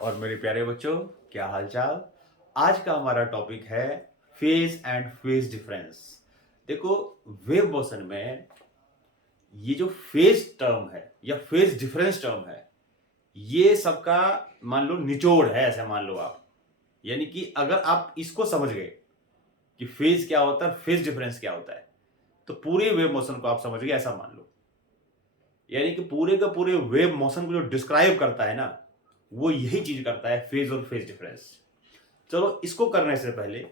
और मेरे प्यारे बच्चों, क्या हालचाल। आज का हमारा टॉपिक है फेज एंड फेज डिफरेंस। देखो, वेव मोशन में ये जो फेज टर्म है या फेज डिफरेंस टर्म है, ये सबका मान लो निचोड़ है, ऐसे मान लो आप। यानी कि अगर आप इसको समझ गए कि फेज क्या होता है, फेज डिफरेंस क्या होता है, तो पूरे वेव मोशन को आप समझ गए, ऐसा मान लो। यानी कि पूरे का पूरे वेव मोशन को जो डिस्क्राइब करता है ना, वो यही चीज करता है, फेज और फेज डिफरेंस। चलो, इसको करने से पहले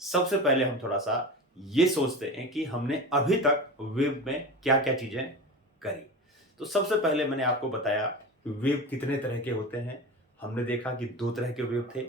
सबसे पहले हम थोड़ा सा ये सोचते हैं कि हमने अभी तक वेव में क्या क्या चीजें करी। तो सबसे पहले मैंने आपको बताया कि वेव कितने तरह के होते हैं। हमने देखा कि दो तरह के वेव थे,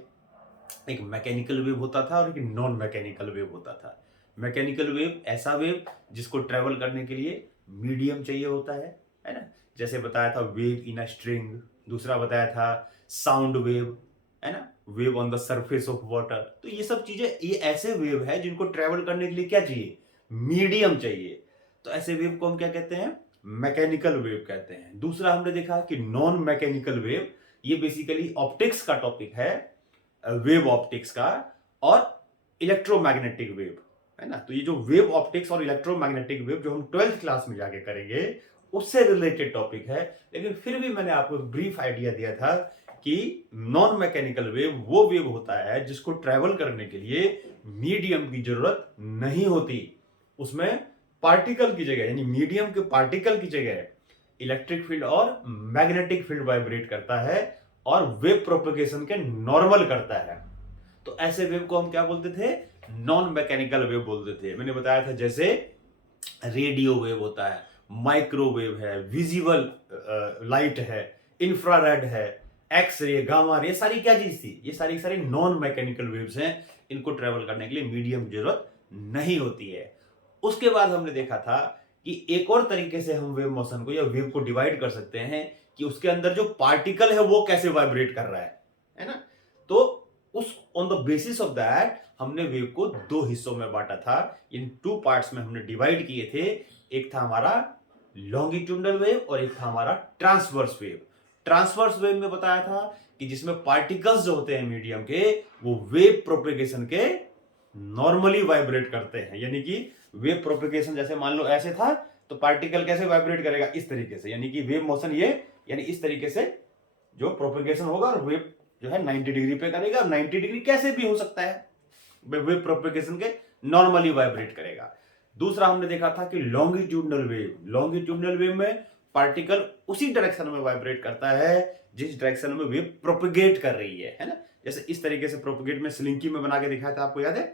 एक मैकेनिकल वेव होता था और एक नॉन मैकेनिकल वेव होता था। मैकेनिकल वेव ऐसा वेव जिसको ट्रेवल करने के लिए मीडियम चाहिए होता है ना। जैसे बताया था वेव इन अ स्ट्रिंग, दूसरा बताया था साउंड वेव, है ना, wave on the surface of water. तो ये सब चीजें, ये ऐसे वेव है जिनको ट्रेवल करने के लिए क्या चाहिए, मीडियम चाहिए। तो ऐसे वेव को हम क्या कहते हैं, मैकेनिकल वेव कहते हैं। दूसरा हमने देखा कि नॉन मैकेनिकल वेव, ये बेसिकली ऑप्टिक्स का टॉपिक है, वेव ऑप्टिक्स का, और इलेक्ट्रोमैग्नेटिक वेव, है ना। तो ये जो वेव ऑप्टिक्स और इलेक्ट्रोमैग्नेटिक वेव जो हम 12th क्लास में जाके करेंगे, उससे रिलेटेड टॉपिक है। लेकिन फिर भी मैंने आपको ब्रीफ आइडिया दिया था कि नॉन मैकेनिकल वेव वो वेव होता है जिसको ट्रेवल करने के लिए मीडियम की जरूरत नहीं होती। उसमें पार्टिकल की जगह, यानी मीडियम के पार्टिकल की जगह इलेक्ट्रिक फील्ड और मैग्नेटिक फील्ड वाइब्रेट करता है और वेव प्रोपगेशन के नॉर्मल करता है। तो ऐसे वेव को हम क्या बोलते थे, नॉन मैकेनिकल वेव बोलते थे। मैंने बताया था जैसे रेडियो वेव होता है, माइक्रोवेव है, विजिबल लाइट है, इंफ्रारेड है, एक्स रे, गामा रे, सारी क्या चीज थी, ये सारी सारी नॉन मैकेनिकल वेव्स हैं। इनको ट्रेवल करने के लिए मीडियम की जरूरत नहीं होती है। उसके बाद हमने देखा था कि एक और तरीके से हम वेव मोशन को या वेव को डिवाइड कर सकते हैं कि उसके अंदर जो पार्टिकल है वो कैसे वाइब्रेट कर रहा है ना। तो उस on the basis of that हमने वेव को दो हिस्सों में बांटा था, इन टू पार्ट्स में हमने डिवाइड किए थे। एक था हमारा लॉन्गिट्यूडनल वेव और एक था हमारा ट्रांसवर्स वेव। ट्रांसवर्स वेव में बताया था कि जिसमें पार्टिकल्स जो होते हैं मीडियम के, वो वेव प्रोपेगेशन के नॉर्मली वाइब्रेट करते हैं। यानी कि वेव प्रोपेगेशन जैसे मान लो ऐसे था, तो पार्टिकल कैसे वाइब्रेट करेगा, इस तरीके से। यानी कि वेव मोशन ये, यानी इस तरीके से जो प्रोपेगेशन होगा, और वेव जो है 90 डिग्री पे करेगा। 90 डिग्री कैसे भी हो सकता है, वेव प्रोपेगेशन के नॉर्मली वाइब्रेट करेगा। दूसरा हमने देखा था कि लॉन्गिट्यूडनल वेव। लॉन्गिट्यूडनल वेव में पार्टिकल उसी डायरेक्शन में वाइब्रेट करता है जिस डायरेक्शन में वेव प्रोपेगेट कर रही है ना। जैसे इस तरीके से प्रोपेगेट में स्लिंकी में बना के दिखाया था, आपको याद है।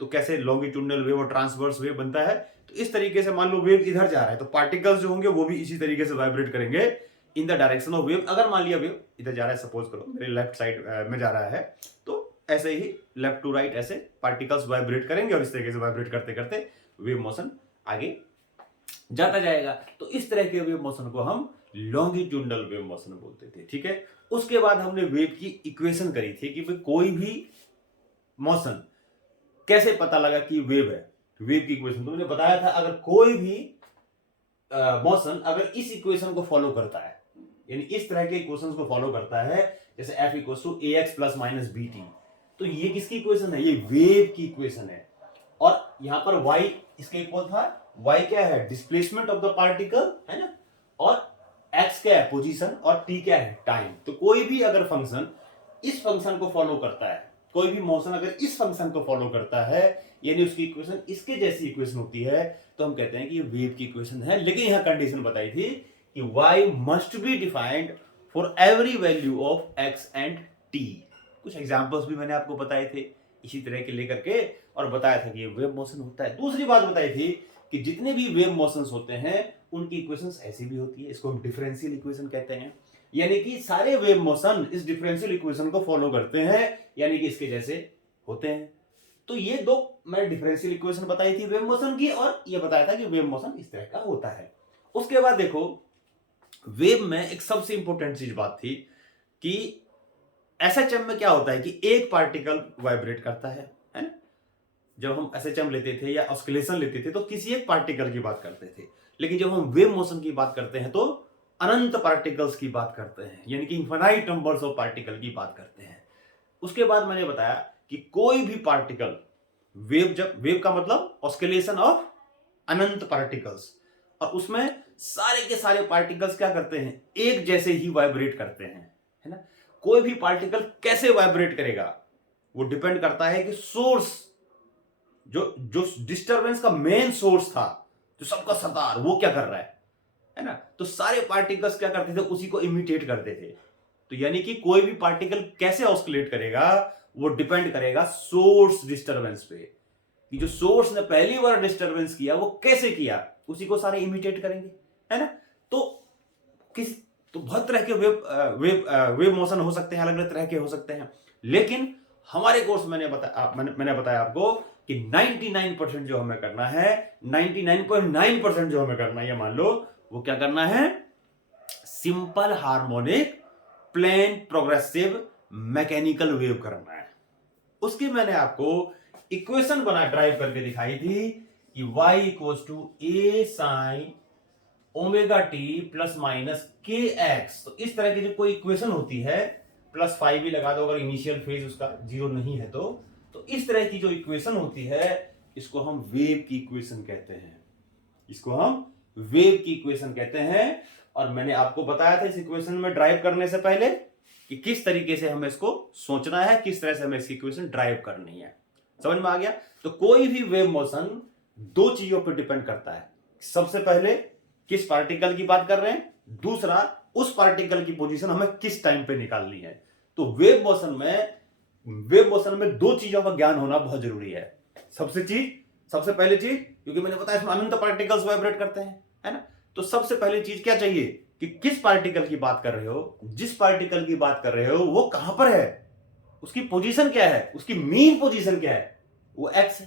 तो कैसे लॉन्गिट्यूडनल वेव और ट्रांसवर्स वेव बनता है, तो इस तरीके से मान लो वेव इधर जा रहा है, तो पार्टिकल्स जो होंगे वो भी इसी तरीके से वाइब्रेट करेंगे in the direction of wave. अगर मान लिया वेव इधर जा रहा है, सपोज करो मेरे लेफ्ट साइड में जा रहा है, तो ऐसे ही लेफ्ट टू राइट ऐसे पार्टिकल्स वाइब्रेट करेंगे और इस तरीके से वाइब्रेट करते करते वेव मोशन आगे जाता जाएगा। तो इस तरह के वेव मोशन को हम लॉन्गिट्यूडनल वेव मोशन बोलते थे, ठीक है। उसके बाद हमने वेव की इक्वेशन करी थी कि कोई भी मोशन कैसे पता लगा कि वेव है। वेव की इक्वेशन तो मैंने बताया था, अगर कोई भी मोशन अगर इस इक्वेशन को फॉलो करता है, यानी इस तरह के इक्वेशंस को फॉलो करता है, जैसे f equals to a x plus minus b t, तो ये किसकी इक्वेशन है, ये वेव की इक्वेशन है। और यहां पर y इसके इक्वल था, y क्या है, डिस्प्लेसमेंट ऑफ द पार्टिकल, है ना, और x क्या है, पोजीशन, और t क्या है, टाइम। तो कोई भी अगर फंक्शन इस फंक्शन को फॉलो करता है, कोई भी मोशन अगर इस फंक्शन को फॉलो करता है, यानी उसकी इक्वेशन इसके जैसी इक्वेशन होती है, तो हम कहते हैं कि ये वेव की इक्वेशन है। लेकिन यहां कंडीशन बताई थी कि y must be defined for every value of x and t। कुछ एग्जांपल्स भी मैंने आपको बताए थे इसी तरह के लेकर के, और बताया था कि ये वेव मोशन होता है। दूसरी बात बताई थी कि जितने भी वेव मोशंस होते हैं उनकी इक्वेशंस ऐसी भी होती है, इसको हम डिफरेंशियल इक्वेशन कहते हैं। यानी कि सारे वेव मोशन इस डिफरेंशियल इक्वेशन को फॉलो करते हैं, यानी कि इसके जैसे होते हैं। तो ये दो मैंने डिफरेंशियल इक्वेशन बताई थी वेव मोशन की, और ये बताया था कि वेव मोशन इस तरह का होता है। उसके बाद देखो, वेव में एक सबसे इंपॉर्टेंट चीज बात थी कि एसएचएम में क्या होता है कि एक पार्टिकल वाइब्रेट करता है ना। जब हम एसएचएम लेते थे या ऑस्किलेशन लेते थे तो किसी एक पार्टिकल की बात करते थे, लेकिन जब हम वेव मोशन की बात करते हैं तो अनंत पार्टिकल्स की बात करते हैं, यानी कि इनफाइनाइट नंबर्स ऑफ पार्टिकल की बात करते हैं। उसके बाद मैंने बताया कि कोई भी पार्टिकल वेव, जब वेव का मतलब ऑस्किलेशन ऑफ अनंत पार्टिकल्स, और उसमें सारे के सारे पार्टिकल्स क्या करते हैं, एक जैसे ही वाइब्रेट करते हैं, है ना। कोई भी पार्टिकल कैसे वाइब्रेट करेगा वो डिपेंड करता है कि सोर्स, जो जो डिस्टरबेंस का मेन सोर्स था, जो सबका सरदार, वो क्या कर रहा है ना। तो सारे पार्टिकल्स क्या करते थे, उसी को इमिटेट करते थे। तो यानी कि कोई भी पार्टिकल कैसे ऑस्किलेट करेगा वो डिपेंड करेगा सोर्स डिस्टरबेंस पे, कि जो सोर्स ने पहली बार डिस्टरबेंस किया वो कैसे किया, उसी को सारे इमिटेट करेंगे, है ना। तो किस तो बहुत तरह के वेव मोशन हो सकते हैं, अलग अलग तरह के हो सकते हैं, लेकिन हमारे कोर्स मैंने बताया आपको कि 99% जो हमें करना है, 99.9% जो हमें करना है, ये मान लो, वो क्या करना है, simple harmonic plane progressive mechanical wave करना है। उसकी मैंने आपको इक्वेशन ड्राइव करके दिखाई थी कि y equals to a sine omega t plus minus k x. तो इस तरह की जो कोई इक्वेशन होती है, प्लस 5 भी लगा दो अगर इनिशियल फेज उसका 0 नहीं है तो इस तरह की जो इक्वेशन होती है, इसको हम वेव की इक्वेशन कहते हैं, इसको हम वेव की इक्वेशन कहते हैं। और मैंने आपको बताया था इस इक्वेशन में ड्राइव करने से पहले कि किस तरीके से हमें इसको सोचना है, किस तरह से हमें इसकी इक्वेशन ड्राइव करनी है। समझ में आ गया। तो कोई भी वेव मोशन दो चीजों पर डिपेंड करता है, सबसे पहले किस पार्टिकल की बात कर रहे हैं, दूसरा उस पार्टिकल की पोजीशन हमें किस टाइम पे निकालनी है। तो वेव मोशन में दो चीजों का ज्ञान होना बहुत जरूरी है। सबसे पहली चीज, क्योंकि मैंने बताया इसमें अनंत पार्टिकल्स वाइब्रेट करते हैं, है ना। तो सबसे पहली चीज क्या चाहिए कि किस पार्टिकल की बात कर रहे हो, जिस पार्टिकल की बात कर रहे हो वो कहां पर है, उसकी पोजीशन क्या है, उसकी मीन पोजीशन क्या है, वो एक्स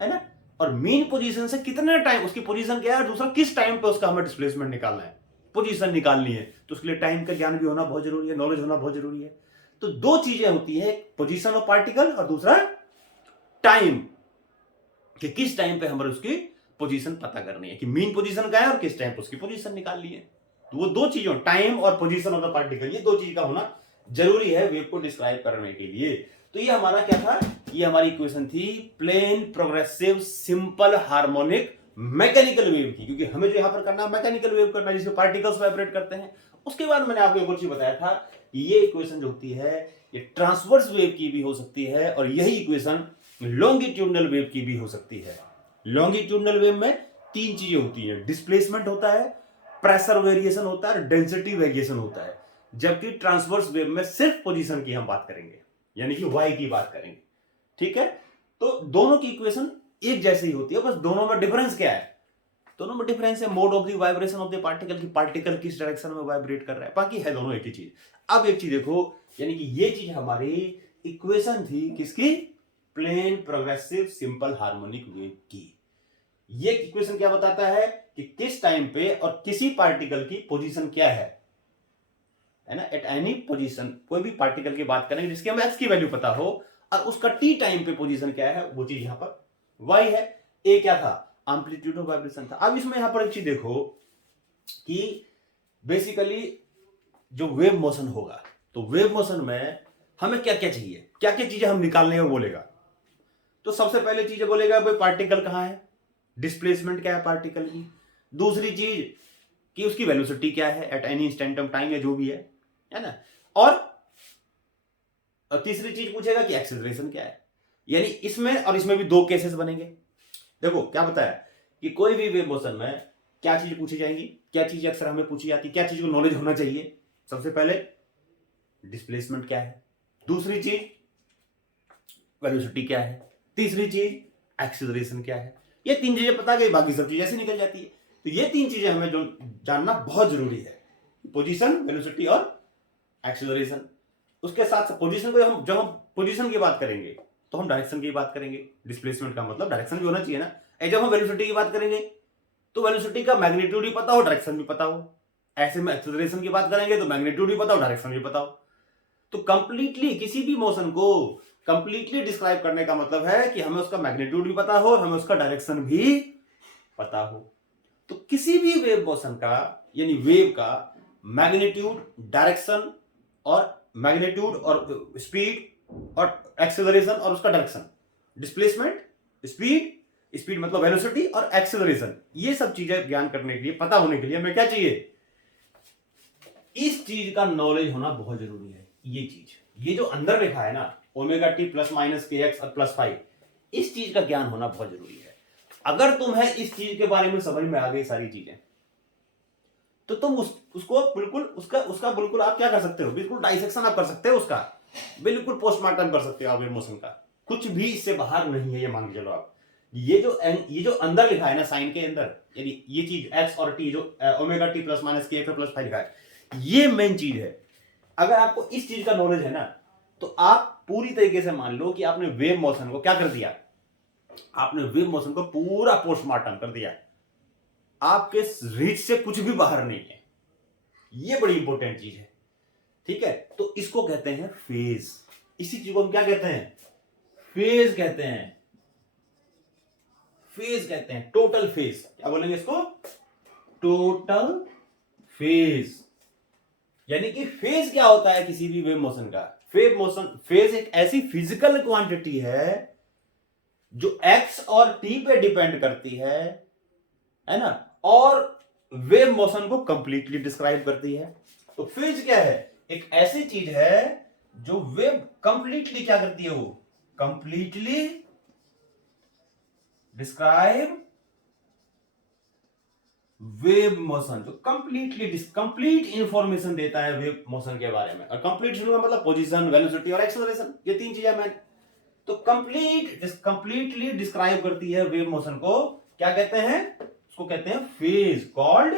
है ना। और मीन पोजीशन से कितने टाइम, उसकी पोजीशन क्या है, और दूसरा किस टाइम पे उसका हमें डिस्प्लेसमेंट निकालना है, पोजीशन निकालनी है। तो उसके लिए टाइम का ज्ञान भी होना बहुत जरूरी है, नॉलेज होना बहुत जरूरी है। तो दो चीजें होती है, पोजीशन ऑफ पार्टिकल और दूसरा टाइम, कि किस टाइम पे हमें उसकी पोजीशन पता करनी है, कि मीन पोजीशन क्या है और किस टाइम पे उसकी पोजीशन निकालनी है। तो वो दो चीजों, टाइम और पोजीशन ऑफ द पार्टिकल, ये दो चीज का होना जरूरी है वेव को डिस्क्राइब करने के लिए। तो ये हमारा क्या था, ये हमारी इक्वेशन थी plane progressive simple harmonic mechanical wave की, क्योंकि हमें जो यहां पर करना है मैकेनिकल वेव करना है, जिसमें पार्टिकल्स वाइब्रेट करते हैं। उसके बाद मैंने आपको एक और चीज बताया था कि ये इक्वेशन जो होती है ये ट्रांसवर्स वेव की भी हो सकती है, और यही इक्वेशन लॉन्गिट्यूडनल वेव की भी हो सकती है। लॉन्गिट्यूडनल वेव में तीन चीजें होती हैं, डिस्प्लेसमेंट होता है, प्रेशर वेरिएशन होता है और डेंसिटी वेरिएशन होता है। जबकि ट्रांसवर्स वेव में सिर्फ पोजीशन की हम बात करेंगे, यानी कि y की बात करेंगे, ठीक है। तो दोनों की इक्वेशन एक जैसी ही होती है, बस दोनों में डिफरेंस क्या है, दोनों में डिफरेंस है mode of the vibration of the particle, की पार्टिकल किस डायरेक्शन में वाइब्रेट कर रहा है, बाकी है दोनों एक ही चीज। अब एक चीज देखो, यानी कि ये चीज हमारी इक्वेशन थी किसकी, plane progressive simple harmonic wave की। ये इक्वेशन क्या बताता है कि किस टाइम पे और किसी पार्टिकल की पोजीशन क्या है ना, एट एनी पोजीशन। कोई भी पार्टिकल की बात करेंगे जिसकी हमें एक्स की वैल्यू पता हो, और उसका टी टाइम पे पोजीशन क्या है, वो चीज यहां पर वाई है। ए क्या था, एम्पलीट्यूड ऑफ वाइब्रेशन था। अब इसमें यहां पर एक चीज देखो कि बेसिकली जो वेव मोशन होगा, तो वेव मोशन में हमें क्या क्या चाहिए, क्या क्या चीजें हम निकालने को बोलेगा। तो सबसे पहले चीजें बोलेगा भाई पार्टिकल कहां है, डिस्प्लेसमेंट क्या है पार्टिकल की, दूसरी चीज कि उसकी वेलोसिटी क्या है at any instant of time, या जो भी है ना। और तीसरी चीज पूछेगा कि एक्सेलरेशन क्या है। यानी इसमें और इसमें भी दो केसेस बनेंगे। देखो क्या बताया कि कोई भी वेव मोशन में क्या चीज पूछी जाएंगी, क्या चीज अक्सर हमें पूछी जाती है, क्या चीज को नॉलेज होना चाहिए। सबसे पहले डिस्प्लेसमेंट क्या है, दूसरी चीज वेलोसिटी क्या है, तीसरी चीज एक्सेलरेशन क्या है। ये तीन चीजें पता गई, बाकी सब चीजें ऐसे निकल जाती है। तो ये तीन चीजें हमें जो जानना बहुत जरूरी है, पोजीशन, वेलोसिटी और एक्सेलरेशन। उसके साथ पोजीशन को जब हम पोजीशन की बात करेंगे तो हम डायरेक्शन की बात करेंगे, डिस्प्लेसमेंट का मतलब डायरेक्शन भी होना चाहिए ना। जब हम वेलोसिटी की बात करेंगे तो वेलोसिटी का मैग्नीट्यूड भी पता हो, डायरेक्शन भी पता हो। ऐसे में एक्सेलरेशन की बात करेंगे तो मैग्नीट्यूड भी पता हो, डायरेक्शन भी पता हो। तो कंप्लीटली किसी भी मोशन को कंप्लीटली डिस्क्राइब करने का मतलब है कि हमें उसका मैग्नीट्यूड भी पता हो, हमें उसका डायरेक्शन भी पता हो। तो किसी भी वेव मोशन का, यानी वेव का मैग्नीट्यूड, डायरेक्शन और मैग्नीट्यूड और स्पीड और एक्सेलरेशन और उसका डायरेक्शन, डिस्प्लेसमेंट, स्पीड, स्पीड मतलब वेलोसिटी और एक्सेलरेशन, ये सब चीजें ज्ञान करने के लिए, पता होने के लिए हमें क्या चाहिए, इस चीज का नॉलेज होना बहुत जरूरी है। ये चीज, ये जो अंदर लिखा है ना omega t plus minus k x और प्लस 5, इस चीज का ज्ञान होना बहुत जरूरी है। अगर तुम्हें इस चीज के बारे में समझ में आ गई सारी चीजें, तो तुम उसको बिल्कुल उसका बिल्कुल आप क्या कर सकते हो, बिल्कुल डाइसेक्शन आप कर सकते हो, उसका बिल्कुल पोस्टमार्टम कर सकते हो आप इमोशन का। कुछ भी इससे बाहर नहीं है, ये मान के चलो आप। ये जो अंदर लिखा है ना साइन के अंदर, यानी ये चीज एक्स और टी, जो ओमेगा टी प्लस माइनस के प्लस 5 लिखा है, ये मेन चीज है। अगर आपको इस चीज का नॉलेज है ना, तो आप पूरी तरीके से मान लो कि आपने वेव मोशन को क्या कर दिया, आपने वेव मोशन को पूरा पोस्टमार्टम कर दिया, आपके रीच से कुछ भी बाहर नहीं है। ये बड़ी इंपॉर्टेंट चीज है, ठीक है। तो इसको कहते हैं फेज। इसी चीज को हम क्या कहते हैं, फेज कहते हैं। फेज कहते हैं, टोटल फेज। क्या बोलेंगे इसको, टोटल फेज। यानी कि फेज क्या होता है किसी भी वेव मोशन का, फेज एक ऐसी फिजिकल क्वांटिटी है जो एक्स और टी पे डिपेंड करती है ना, और वेव मोशन को कंप्लीटली डिस्क्राइब करती है। तो फेज क्या है, एक ऐसी चीज है जो वेव कंप्लीटली क्या करती है, वो कंप्लीटली डिस्क्राइब वेव मोशन, जो कंप्लीट इंफॉर्मेशन देता है वेव मोशन के बारे में। और कंप्लीट का मतलब पोजीशन, वेलोसिटी और एक्सेलरेशन, ये तीन चीजें मैं तो कंप्लीटली डिस्क्राइब करती है वेव मोशन को। क्या कहते हैं, उसको कहते हैं phase, called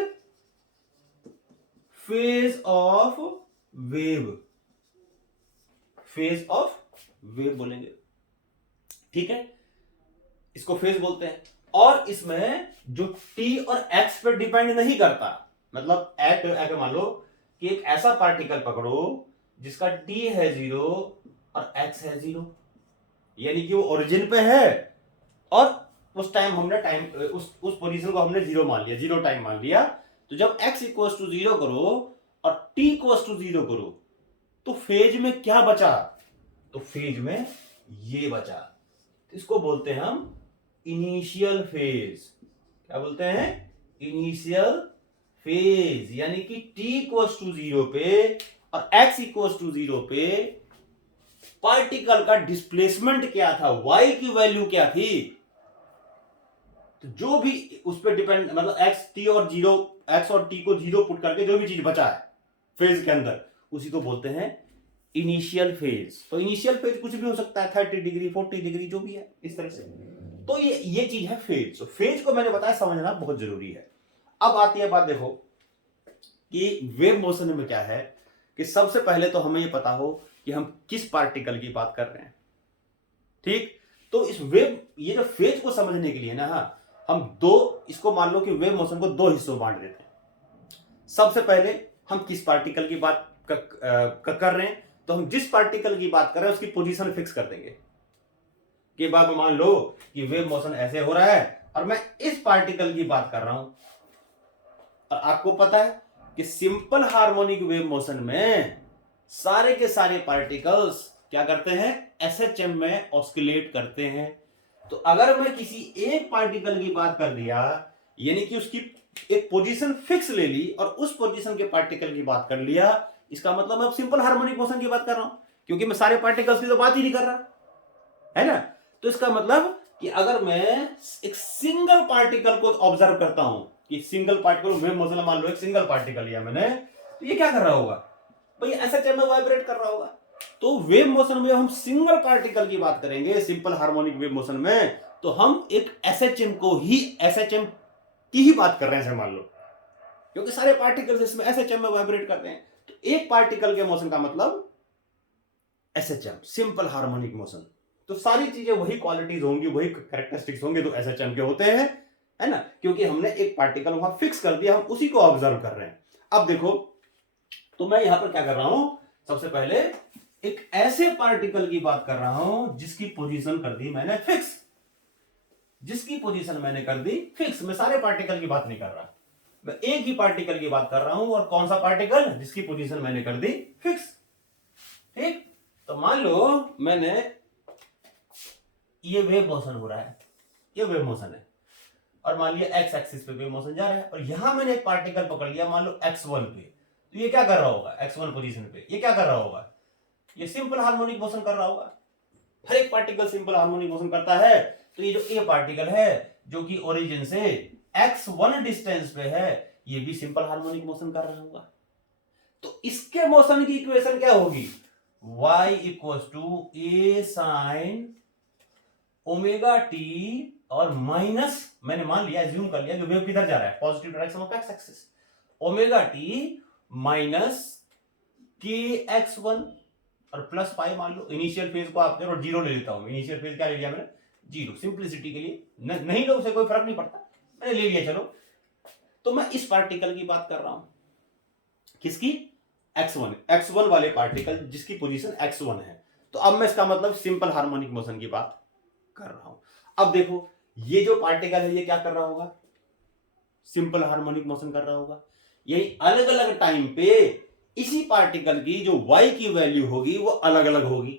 phase of wave. Phase of wave बोलेंगे, ठीक है, इसको फेज बोलते हैं। और इसमें जो टी और एक्स पर डिपेंड नहीं करता, मतलब ऐसे मान लो कि एक ऐसा पार्टिकल पकड़ो जिसका टी है 0 और एक्स है 0, यानी कि वो ओरिजिन पे है और उस टाइम हमने उस पोजीशन को हमने 0 मान लिया, 0 टाइम मान लिया। तो जब x इक्वल टू 0 करो और t इक्वल टू 0 करो, तो फेज में क्या बचा, तो फेज में ये बचा। इसको बोलते हैं हम इनिशियल फेज। क्या बोलते हैं, इनिशियल फेज। यानी कि t इक्वल्स टू 0 पे और x इक्वल्स टू 0 पे पार्टिकल का डिस्प्लेसमेंट क्या था, y की वैल्यू क्या थी, तो जो भी उस पर डिपेंड, मतलब x और t को 0 पुट करके जो भी चीज बचा है फेज के अंदर, उसी को बोलते हैं इनिशियल फेज। तो इनिशियल फेज कुछ भी हो सकता है, 30 डिग्री 40 डिग्री जो भी है, इस तरह से। तो ये चीज है फेज। तो फेज को मैंने बताया समझना बहुत जरूरी है। अब आती है बात, देखो कि वेव मोशन में क्या है कि सबसे पहले तो हमें ये पता हो कि हम किस पार्टिकल की बात कर रहे हैं, ठीक। तो ये जो फेज को समझने के लिए ना, हम इसको मान लो कि वेव मोशन को 2 हिस्सों में बांट देते हैं। सबसे पहले हम किस पार्टिकल की बात कर रहे हैं, तो हम जिस पार्टिकल की बात कर रहे हैं उसकी पोजीशन फिक्स कर देंगे कि बात मान लो कि वेव मोशन ऐसे हो रहा है और मैं इस पार्टिकल की बात कर रहा हूं। और आपको पता है कि सिंपल हार्मोनिक वेव मोशन में सारे के सारे पार्टिकल्स क्या करते हैं, एसएचएम में ऑस्किलेट करते हैं। तो अगर मैं किसी एक पार्टिकल की बात कर दिया, यानी कि उसकी एक पोजीशन फिक्स ले ली और उस पोजीशन के पार्टिकल की बात कर लिया, इसका मतलब मैं सिंपल हार्मोनिक मोशन की बात कर रहा हूं, क्योंकि मैं सारे पार्टिकल्स की तो बात ही नहीं कर रहा, है ना। तो इसका मतलब कि अगर मैं एक सिंगल पार्टिकल को ऑब्जर्व करता हूं, कि सिंगल पार्टिकल वेव मोशन, मान लो एक सिंगल पार्टिकल लिया मैंने, तो ये क्या कर रहा होगा भाई, एसएचएम में वाइब्रेट कर रहा होगा। तो वेव मोशन में हम सिंगल पार्टिकल की बात करेंगे, सिंपल हार्मोनिक वेव मोशन में, तो हम एक एसएचएम की ही बात कर रहे हैं मान लो, क्योंकि सारे पार्टिकल्स इसमें एसएचएम में वाइब्रेट करते हैं। तो एक पार्टिकल के मोशन का मतलब एसएचएम, सिंपल हार्मोनिक मोशन। तो सारी चीजें वही क्वालिटीज होंगी, वही कैरेक्टरिस्टिक्स होंगे तो एसएचएम के होते हैं, है ना, क्योंकि हमने एक पार्टिकल वहां फिक्स कर दिया, हम उसी को ऑब्जर्व कर रहे हैं। अब देखो, तो मैं यहां पर क्या कर रहा हूं, सबसे पहले एक ऐसे पार्टिकल की बात कर रहा हूं जिसकी पोजीशन कर दी मैंने फिक्स, मैं सारे पार्टिकल की बात नहीं कर रहा। मैं एक ही पार्टिकल की बात कर रहा हूं, और कौन सा पार्टिकल? जिसकी पोजीशन मैंने कर दी फिक्स। ठीक, तो मान लो मैंने ये वेव मोशन हो रहा है, ये वेव मोशन है, और मान लिया एक्स एक्सिस पे वेव मोशन जा रहा है, और यहां मैंने एक पार्टिकल पकड़ लिया मान लो x1 पे, तो ये क्या कर रहा होगा? x1 पोजीशन पे ये क्या कर रहा होगा? ये सिंपल हार्मोनिक मोशन कर रहा होगा। हर एक पार्टिकल सिंपल हार्मोनिक मोशन करता है। तो ये जो ए पार्टिकल है जो कि ओरिजिन से x1 डिस्टेंस पे है, ये भी सिंपल हार्मोनिक मोशन कर रहा होगा। तो इसके मोशन की इक्वेशन क्या होगी? y equal to a sine omega t, और माइनस, मैंने मान लिया, एज्यूम कर लिया कि वेव किधर जा रहा है? Positive direction of x axis. Omega t minus के x1 और प्लस पाई, मान लो इनिशियल फेज को आप करो जीरो ले लेता हूं। इनिशियल फेज क्या ले लिया मैंने? जीरो, सिंपलिसिटी के लिए। नहीं लो उसे कोई फर्क नहीं पड़ता, मैंने ले लिया, चलो। तो मैं इस पार्टिकल की बात कर रहा हूं, किसकी? x1 वाले पार्टिकल जिसकी पोजीशन x1 है। तो अब मैं इसका मतलब सिंपल हार्मोनिक मोशन की बात कर रहा हूं। अब देखो ये जो पार्टिकल है ये क्या कर रहा होगा? सिंपल हार्मोनिक मोशन कर रहा होगा। यही अलग अलग टाइम पे इसी पार्टिकल की जो y की वैल्यू होगी वो अलग अलग होगी,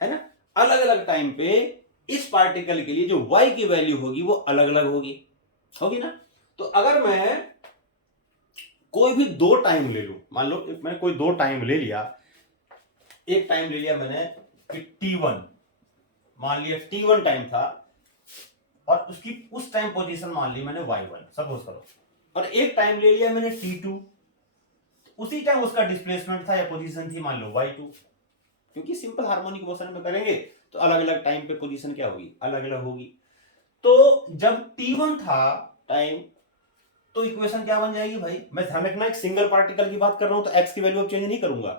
है ना? अलग अलग टाइम पे इस पार्टिकल के लिए जो y की वैल्यू होगी वो अलग अलग होगी ना? तो अगर मैं कोई भी दो टाइम ले लूं, मान लो मैंने कोई दो टाइम ले लिया, एक टाइम ले लिया मैंने t1, मान लिया t1 टाइम था, और उसकी उस टाइम पोजीशन मान ली मैंने y1 सपोज करो, और एक टाइम ले लिया मैंने t2, उसी टाइम उसका डिस्प्लेसमेंट था या पोजीशन थी मान लो y2। क्योंकि सिंपल हार्मोनिक मोशन में करेंगे तो अलग अलग टाइम पे पोजीशन क्या होगी? अलग अलग होगी। तो जब t1 था टाइम, तो इक्वेशन क्या बन जाएगी भाई? मैं ध्यान रखना एक सिंगल पार्टिकल की बात कर रहा हूं, तो x की वैल्यू अब चेंज नहीं करूंगा।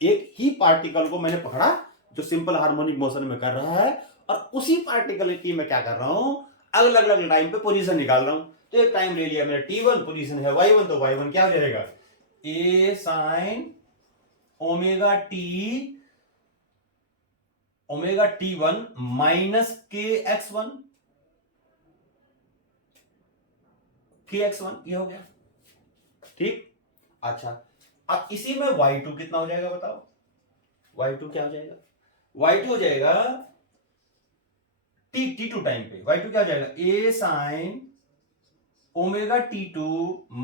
एक ही पार्टिकल को मैंने पकड़ा जो सिंपल हार्मोनिक मोशन में कर रहा है, और उसी पार्टिकल की मैं क्या कर रहा हूं? अलग अलग टाइम पे पोजीशन निकाल रहा हूं। तो एक टाइम ले लिया मैंने t1, पोजीशन है y1, तो y1 क्या हो जाएगा? ए साइन ओमेगा t1 माइनस के x1 ये हो गया। ठीक, अच्छा, अब इसी में y2 कितना हो जाएगा बताओ? y2 क्या हो जाएगा? y2 हो जाएगा t2 टाइम पे y2 क्या हो जाएगा? ए साइन ओमेगा t2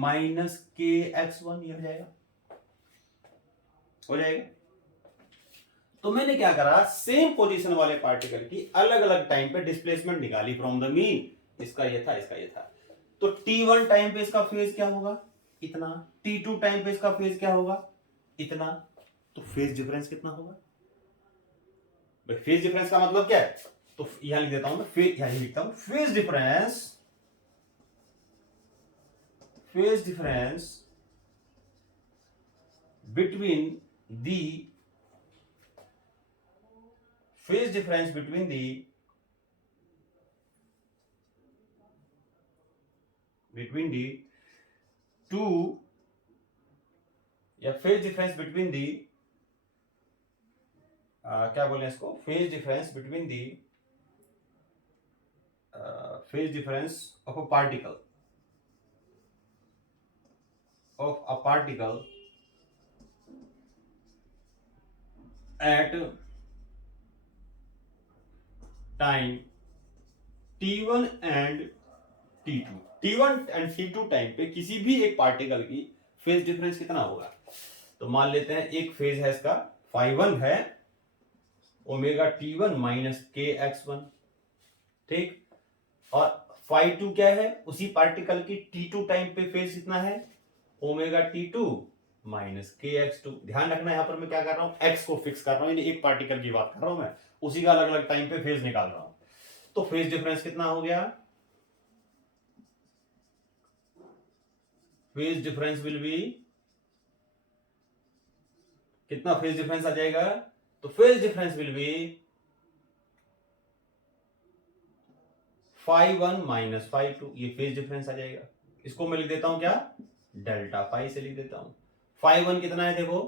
माइनस के x1, ये हो जाएगा। तो मैंने क्या करा? सेम पोजीशन वाले पार्टिकल की अलग अलग टाइम पे डिस्प्लेसमेंट निकाली फ्रॉम द मीन। इसका ये था, इसका ये था। तो t1 टाइम पे इसका फेज क्या होगा? इतना। t2 टाइम पे इसका फेज क्या होगा? इतना। तो फेज डिफरेंस कितना होगा भाई? फेज डिफरेंस का मतलब क्या है? तो यहां लिख देता हूं मैं, यहां लिखता हूं phase difference between the phase difference between the two, या phase difference between the क्या बोले इसको? phase difference between the phase difference of a particle at time t1 and t2। t1 and t2 time पे किसी भी एक particle की phase difference कितना होगा? तो मान लेते हैं एक फेज है इसका phi1 है ओमेगा t1 माइनस के x1, ठीक, और phi2 क्या है? उसी पार्टिकल की t2 टाइम पे फेज कितना है? ओमेगा t2 माइनस के x2। ध्यान रखना यहां पर मैं क्या कर रहा हूं? x को फिक्स कर रहा हूं, यानी एक पार्टिकल की बात कर रहा हूं मैं, उसी का अलग अलग टाइम पे फेज निकाल रहा हूं। तो फेज डिफरेंस कितना हो गया? फेज डिफरेंस विल बी कितना? फेज डिफरेंस आ जाएगा, तो phase difference will be phi1 minus phi2, ये फेज डिफरेंस आ जाएगा। इसको मैं लिख देता हूं क्या? डेल्टा पाई से लिख देता हूं। phi1 कितना है देखो?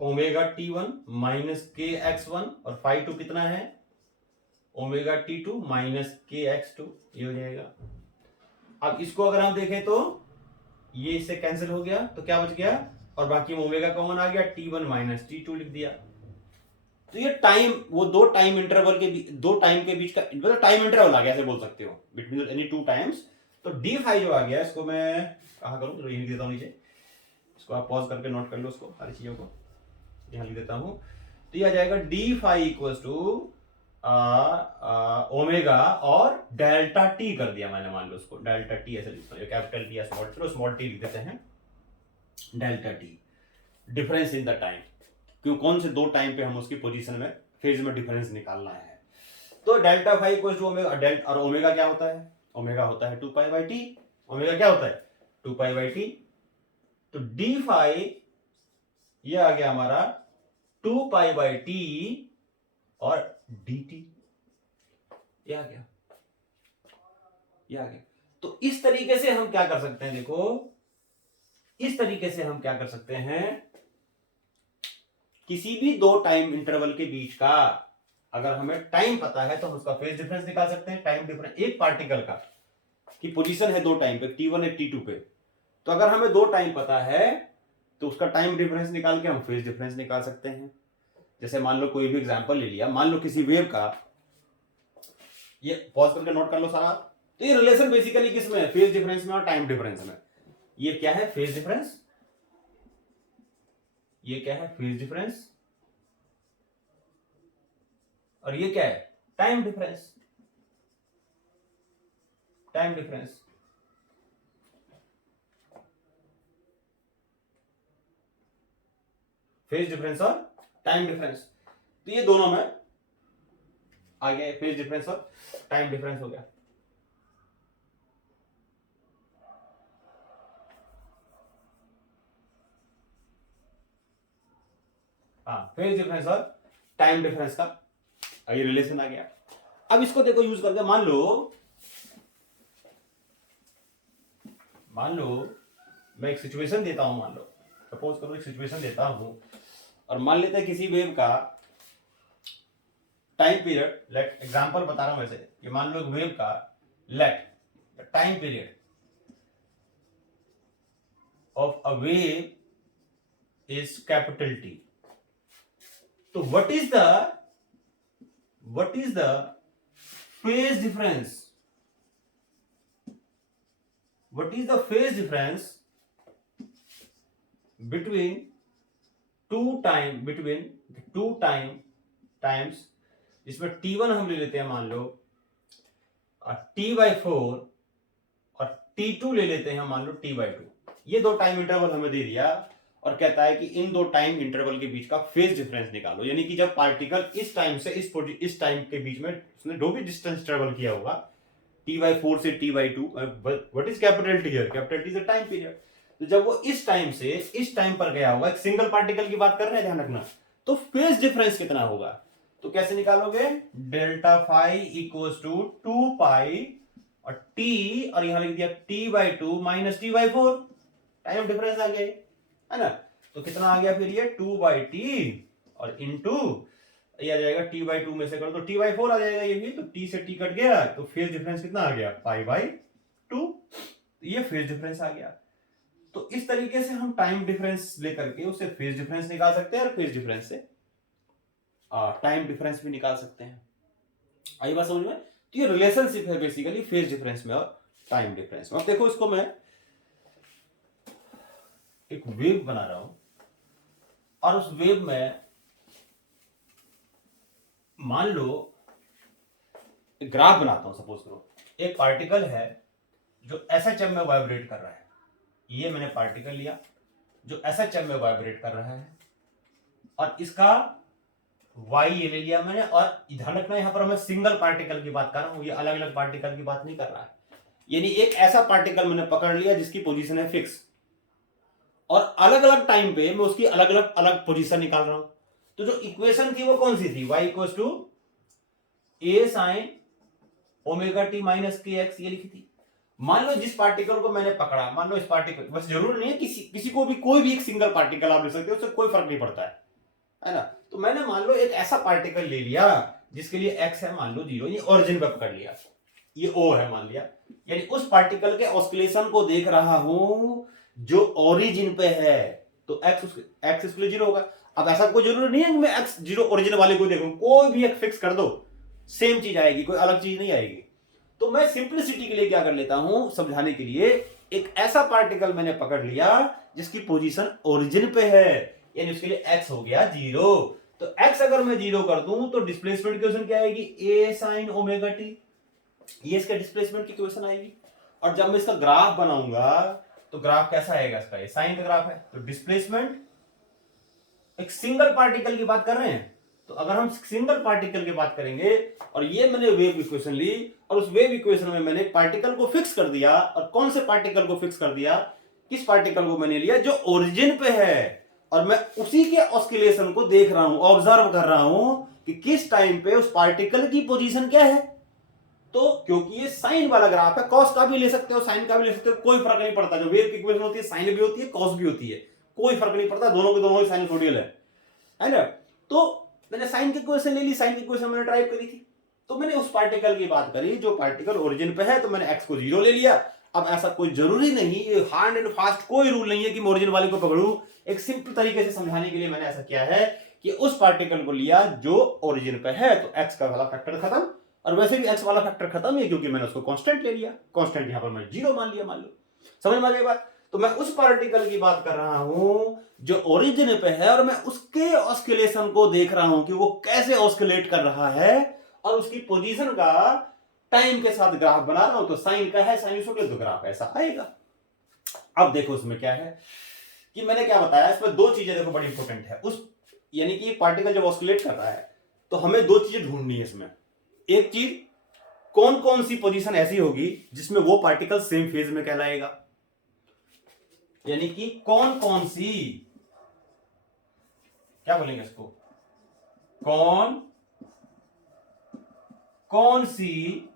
ओमेगा t1 माइनस के x1, और phi2 कितना है? ओमेगा t2 माइनस के x2, ये हो जाएगा। अब इसको अगर हम देखें तो ये इससे कैंसिल हो गया, तो क्या बच गया, और बाकी ओमेगा कॉमन आ गया, T1 माइनस T2 लिख दिया। तो ये टाइम, वो दो टाइम इंटरवल के बीच, दो टाइम के बीच का मतलब टाइम इंटरवल आ गया, ऐसे बोल सकते हो, बिटवीन एनी टू टाइम्स। तो डी फाई जो आ गया, इसको मैं कहा करूं, तो ये लिख देता हूं नीचे, इसको आप पॉज करके नोट कर लो, उसको सारी चीजों को यहां लिख देता हूं। तो ये आ जाएगा d phi equals to omega और डेल्टा टी कर दिया मैंने, मान लो उसको डेल्टा टी ऐसे लिखता हूं, कैपिटल टी या स्मॉल टी लिख देते हैं, delta T, difference in the time, क्यों, कौन से दो टाइम पे हम उसकी पोजीशन में, फेज में डिफरेंस निकालना है। तो delta phi equals to omega, और ओमेगा क्या होता है, ओमेगा होता है 2 पाई बाई टी, ओमेगा क्या होता है 2 पाई बाई टी। तो डी फाई ये आ गया हमारा 2 पाई बाई टी और डी टी, ये आ गया, ये आ गया। तो इस तरीके से हम क्या कर सकते हैं, देखो इस तरीके से हम क्या कर सकते हैं, किसी भी दो टाइम इंटरवल के बीच का अगर हमें टाइम पता है तो हम उसका फेज डिफरेंस निकाल सकते हैं। टाइम डिफरेंस एक पार्टिकल का की पोजीशन है दो टाइम पे, T1 है T2 पे, तो अगर हमें दो टाइम पता है तो उसका टाइम डिफरेंस निकाल के हम फेज डिफरेंस निकाल सकते हैं। जैसे मान लो कोई भी एग्जांपल ले लिया, मान लो किसी वेव का, ये पॉज करके नोट कर लो सारा। तो ये रिलेशन बेसिकली किसमें है, फेज डिफरेंस में और टाइम डिफरेंस में। ये क्या है, फेज डिफरेंस, ये क्या है, फेज डिफरेंस, और ये क्या है, time difference, time difference. Phase difference और टाइम डिफरेंस, तो ये दोनों में आ गया, फेज डिफरेंस और टाइम डिफरेंस हो गया। हाँ, फेज डिफरेंस और टाइम डिफरेंस का ये रिलेशन आ गया। अब इसको देखो यूज करके, मान लो मैं एक सिचुएशन देता हूं, मान लो सपोज करो एक सिचुएशन देता हूं, और मान लेते हैं किसी वेव का टाइम पीरियड, लेट एग्जांपल बता रहा हूं वैसे, कि मान लो एक वेव का let time period of a wave is capital T. तो what is the phase difference, what is the phase difference between two times, जिसमें T1 हम ले लेते हैं मान लो, और T/4 और T2 ले लेते हैं मान लो T/2। ये दो टाइम इंटरवल हमें दे दिया और कहता है कि इन दो टाइम इंटरवल के बीच का फेज डिफरेंस निकालो। यानी कि जब पार्टिकल इस टाइम से इस टाइम के बीच में उसने जो भी डिस्टेंस ट्रेवल किया होगा, T/4 से T/2, what is capital T here, capital T is a time period. तो जब वो इस टाइम से इस टाइम पर गया होगा, एक सिंगल पार्टिकल की बात कर रहे हैं, ध्यान रखना, तो फेज डिफरेंस कितना होगा, तो कैसे निकालोगे, डेल्टा फाई इक्वल्स टू 2 पाई और टी, और यहां लिख दिया T/2 minus T/4, time difference आ गया, है ना। तो कितना आ गया फिर ये 2/t और इनटू ये आ जाएगा T/2 में से करो तो T/4 आ जाएगा, ये भी तो T से T कट गया, तो फेज डिफरेंस कितना आ गया, π/2। ये फेज डिफरेंस आ गया। तो इस तरीके से हम टाइम डिफरेंस लेकर के उससे फेज डिफरेंस निकाल सकते हैं और फेज डिफरेंस से टाइम डिफरेंस भी निकाल सकते हैं। आई बात समझ में। तो ये रिलेशनशिप है बेसिकली फेज डिफरेंस में और टाइम डिफरेंस में। अब देखो इसको मैं एक वेव बना रहा हूं और उस वेव में मान लो ग्राफ बनाता हूं, सपोज करो एक पार्टिकल है जो SHM में वाइब्रेट कर रहा है। ये मैंने पार्टिकल लिया जो SHM में वाइब्रेट कर रहा है और इसका y ये ले लिया मैंने, और ध्यान रखना यहां पर मैं सिंगल पार्टिकल की बात कर रहा हूं, ये अलग अलग पार्टिकल की बात नहीं कर रहा है। यानी एक ऐसा पार्टिकल मैंने पकड़ लिया जिसकी पोजीशन है फिक्स, और अलग अलग टाइम पे मैं उसकी अलग अलग पोजीशन निकाल रहा हूं। तो जो इक्वेशन थी वो कौन सी थी, y equals to a sin omega t minus k x, ये लिखी थी। मान लो जिस पार्टिकल को मैंने पकड़ा, मान लो इस पार्टिकल, बस जरूरी नहीं है किसी को भी, कोई भी एक सिंगल पार्टिकल आप ले सकते हो, उससे कोई फर्क नहीं पड़ता है ना। तो मैंने मान लो एक ऐसा पार्टिकल ले लिया जिसके लिए एक्स है मान लो 0, ये ओरिजिन पे पकड़ लिया। ये ओ है मान लिया, यानी उस पार्टिकल के ऑस्किलेशन को देख रहा हूं जो ओरिजिन पे है, तो एक्स उसके लिए जीरो होगा। अब ऐसा कोई जरूरी नहीं है कि मैं एक्स जीरो ओरिजिन वाले को देखूं, कोई भी एक फिक्स कर दो सेम चीज आएगी, कोई अलग चीज नहीं आएगी। तो मैं सिंपलिसिटी के लिए क्या कर लेता हूं, समझाने के लिए एक ऐसा पार्टिकल मैंने पकड़ लिया जिसकी पोजीशन ओरिजिन पे है, यानी उसके लिए एक्स हो गया जीरो। तो एक्स अगर मैं जीरो कर दूं तो डिस्प्लेसमेंट इक्वेशन क्या आएगी, ए साइन ओमेगा टी, ये इसका डिस्प्लेसमेंट की इक्वेशन आएगी। और जब मैं इसका ग्राफ बनाऊंगा तो ग्राफ कैसा आएगा इसका, ये साइन का ग्राफ है, तो डिस्प्लेसमेंट, एक सिंगल पार्टिकल की बात कर रहे हैं, तो अगर हम सिंगल पार्टिकल की बात करेंगे और ये मैंने वेव इक्वेशन ली और उस वेव इक्वेशन में मैंने पार्टिकल को फिक्स कर दिया, और कौन से पार्टिकल को फिक्स कर दिया, किस पार्टिकल को मैंने लिया जो ओरिजिन पे है, और मैं उसी के ऑस्किलेशन को देख रहा हूं, ऑब्जर्व कर रहा हूं कि किस टाइम पे उस पार्टिकल की पोजीशन क्या है। तो क्योंकि ये साइन वाला ग्राफ है, कॉस का भी ले सकते हो, साइन का भी ले सकते हो, कोई फर्क नहीं पड़ता। जो वेव की इक्वेशन होती है साइन भी होती है कॉस भी होती है, कोई फर्क नहीं पड़ता, दोनों के दोनों ही साइनसोइडल है ना। तो मैंने साइन की इक्वेशन ले ली, साइन की इक्वेशन मैंने ड्राइव करी थी, तो मैंने उस पार्टिकल की बात करी जो पार्टिकल ओरिजिन पे है, तो मैंने एक्स को जीरो ले लिया। अब ऐसा कोई जरूरी नहीं, ये हार्ड एंड फास्ट कोई रूल नहीं है कि मैं ओरिजिन वाले को पकड़ूं। एक सिंपल तरीके से समझाने के लिए मैंने ऐसा किया है कि उस पार्टिकल को लिया जो ओरिजिन पे है, तो एक्स का वाला फैक्टर खत्म, और वैसे भी एक्स वाला फैक्टर खत्म है क्योंकि मैंने उसको कांस्टेंट ले लिया, कांस्टेंट यहां पर मैं जीरो मान लिया, मान लो। समझ में आ गई बात। तो मैं उस पार्टिकल की बात कर रहा हूं जो ओरिजिन पे है, और मैं उसके ऑस्किलेशन को देख रहा हूं कि वो कैसे ऑस्किलेट कर रहा है, और उसकी पोजीशन का टाइम के साथ ग्राफ बना रहा हूं। तो साइन का है साइनसोइडल, तो ग्राफ ऐसा आएगा। अब देखो उसमें क्या है कि मैंने क्या बताया, इसमें दो चीजें देखो बड़ी इंपॉर्टेंट है। उस यानी कि पार्टिकल जब ऑस्किलेट कर रहा है तो हमें दो चीजें ढूंढनी है इसमें। एक चीज, कौन कौन सी पोजीशन ऐसी होगी जिसमें वो पार्टिकल सेम फेज में कहलाएगा, यानी कि कौन कौन सी, क्या बोलेंगे इसको, कौन कौन सी,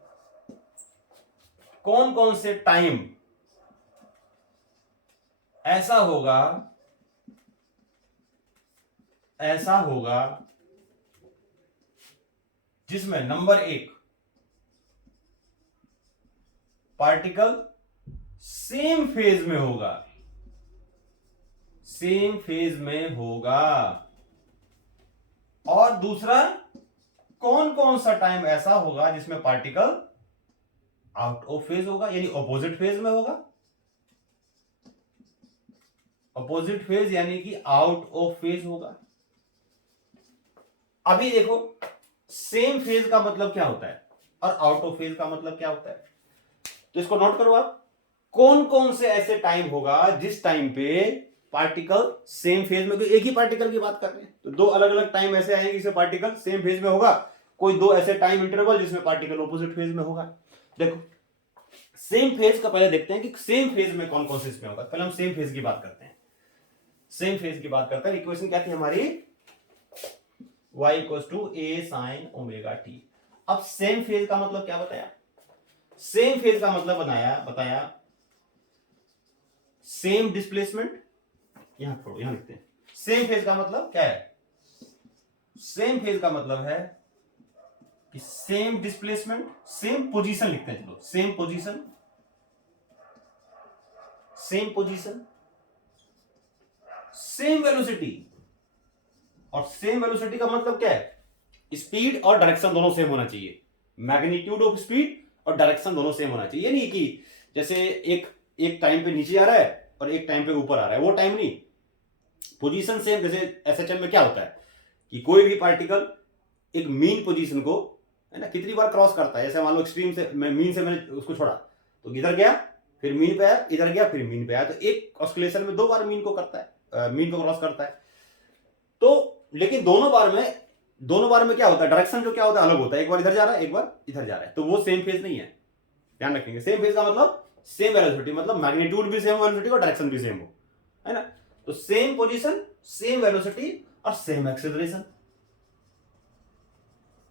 कौन कौन से टाइम ऐसा होगा जिसमें नंबर एक, पार्टिकल सेम फेज में होगा, सेम फेज में होगा, और दूसरा कौन कौन सा टाइम ऐसा होगा जिसमें पार्टिकल आउट ऑफ फेज होगा, यानी ऑपोजिट फेज में होगा। ऑपोजिट फेज यानी कि आउट ऑफ फेज होगा। अभी देखो सेम फेज का मतलब क्या होता है और आउट ऑफ फेज का मतलब क्या होता है, तो इसको नोट करो आप। कौन कौन से ऐसे टाइम होगा जिस टाइम पे पार्टिकल सेम फेज में, एक ही पार्टिकल की बात कर रहे हैं तो दो अलग अलग टाइम ऐसे आएंगे जिसमें पार्टिकल सेम फेज में होगा, कोई दो ऐसे टाइम इंटरवल जिसमें पार्टिकल ऑपोजिट फेज में होगा। देखो सेम फेज का पहले देखते हैं कि सेम फेज में कौन कौन से इसमें होगा। पहले हम सेम फेज की बात करते हैं, सेम फेज की बात करते हैं। इक्वेशन क्या थी हमारी, y equals to a sine omega t. अब सेम फेज का मतलब क्या बताया, सेम फेज का मतलब बताया सेम डिस्प्लेसमेंट, यहां छोड़ो यहां लिखते हैं। सेम फेज का मतलब क्या है, सेम फेज का मतलब है कि सेम डिस्प्लेसमेंट, सेम पोजीशन लिखते हैं, चलो same position, same position, same velocity. और सेम वेलोसिटी का मतलब क्या है, स्पीड और डायरेक्शन दोनों सेम होना चाहिए, मैग्नीट्यूड ऑफ स्पीड और डायरेक्शन दोनों सेम होना चाहिए। नहीं कि जैसे एक टाइम पे नीचे आ रहा है और एक टाइम पे ऊपर आ रहा है, वो टाइम नहीं, पोजीशन सेम। जैसे एसएचएम में क्या होता है कि कोई भी पार्टिकल एक मीन पोजीशन को है ना कितनी बार क्रॉस करता है, जैसे मान लो एक्सट्रीम से मीन से मैंने उसको छोड़ा तो इधर गया फिर मीन पे आया, इधर गया फिर मीन पे आया, तो एक ऑस्किलेशन में दो बार मीन को करता है, मीन को क्रॉस करता है। तो लेकिन दोनों बार में क्या होता है, डायरेक्शन जो क्या होता है अलग होता है, एक बार इधर जा रहा है एक बार इधर जा रहा है, तो वो सेम फेज नहीं है, ध्यान रखेंगे। सेम फेज का मतलब सेम वेलोसिटी, मतलब मैग्नीट्यूड भी सेम वेलोसिटी और डायरेक्शन भी सेम हो, है ना। तो सेम पोजीशन, सेम वेलोसिटी और सेम एक्सेलरेशन,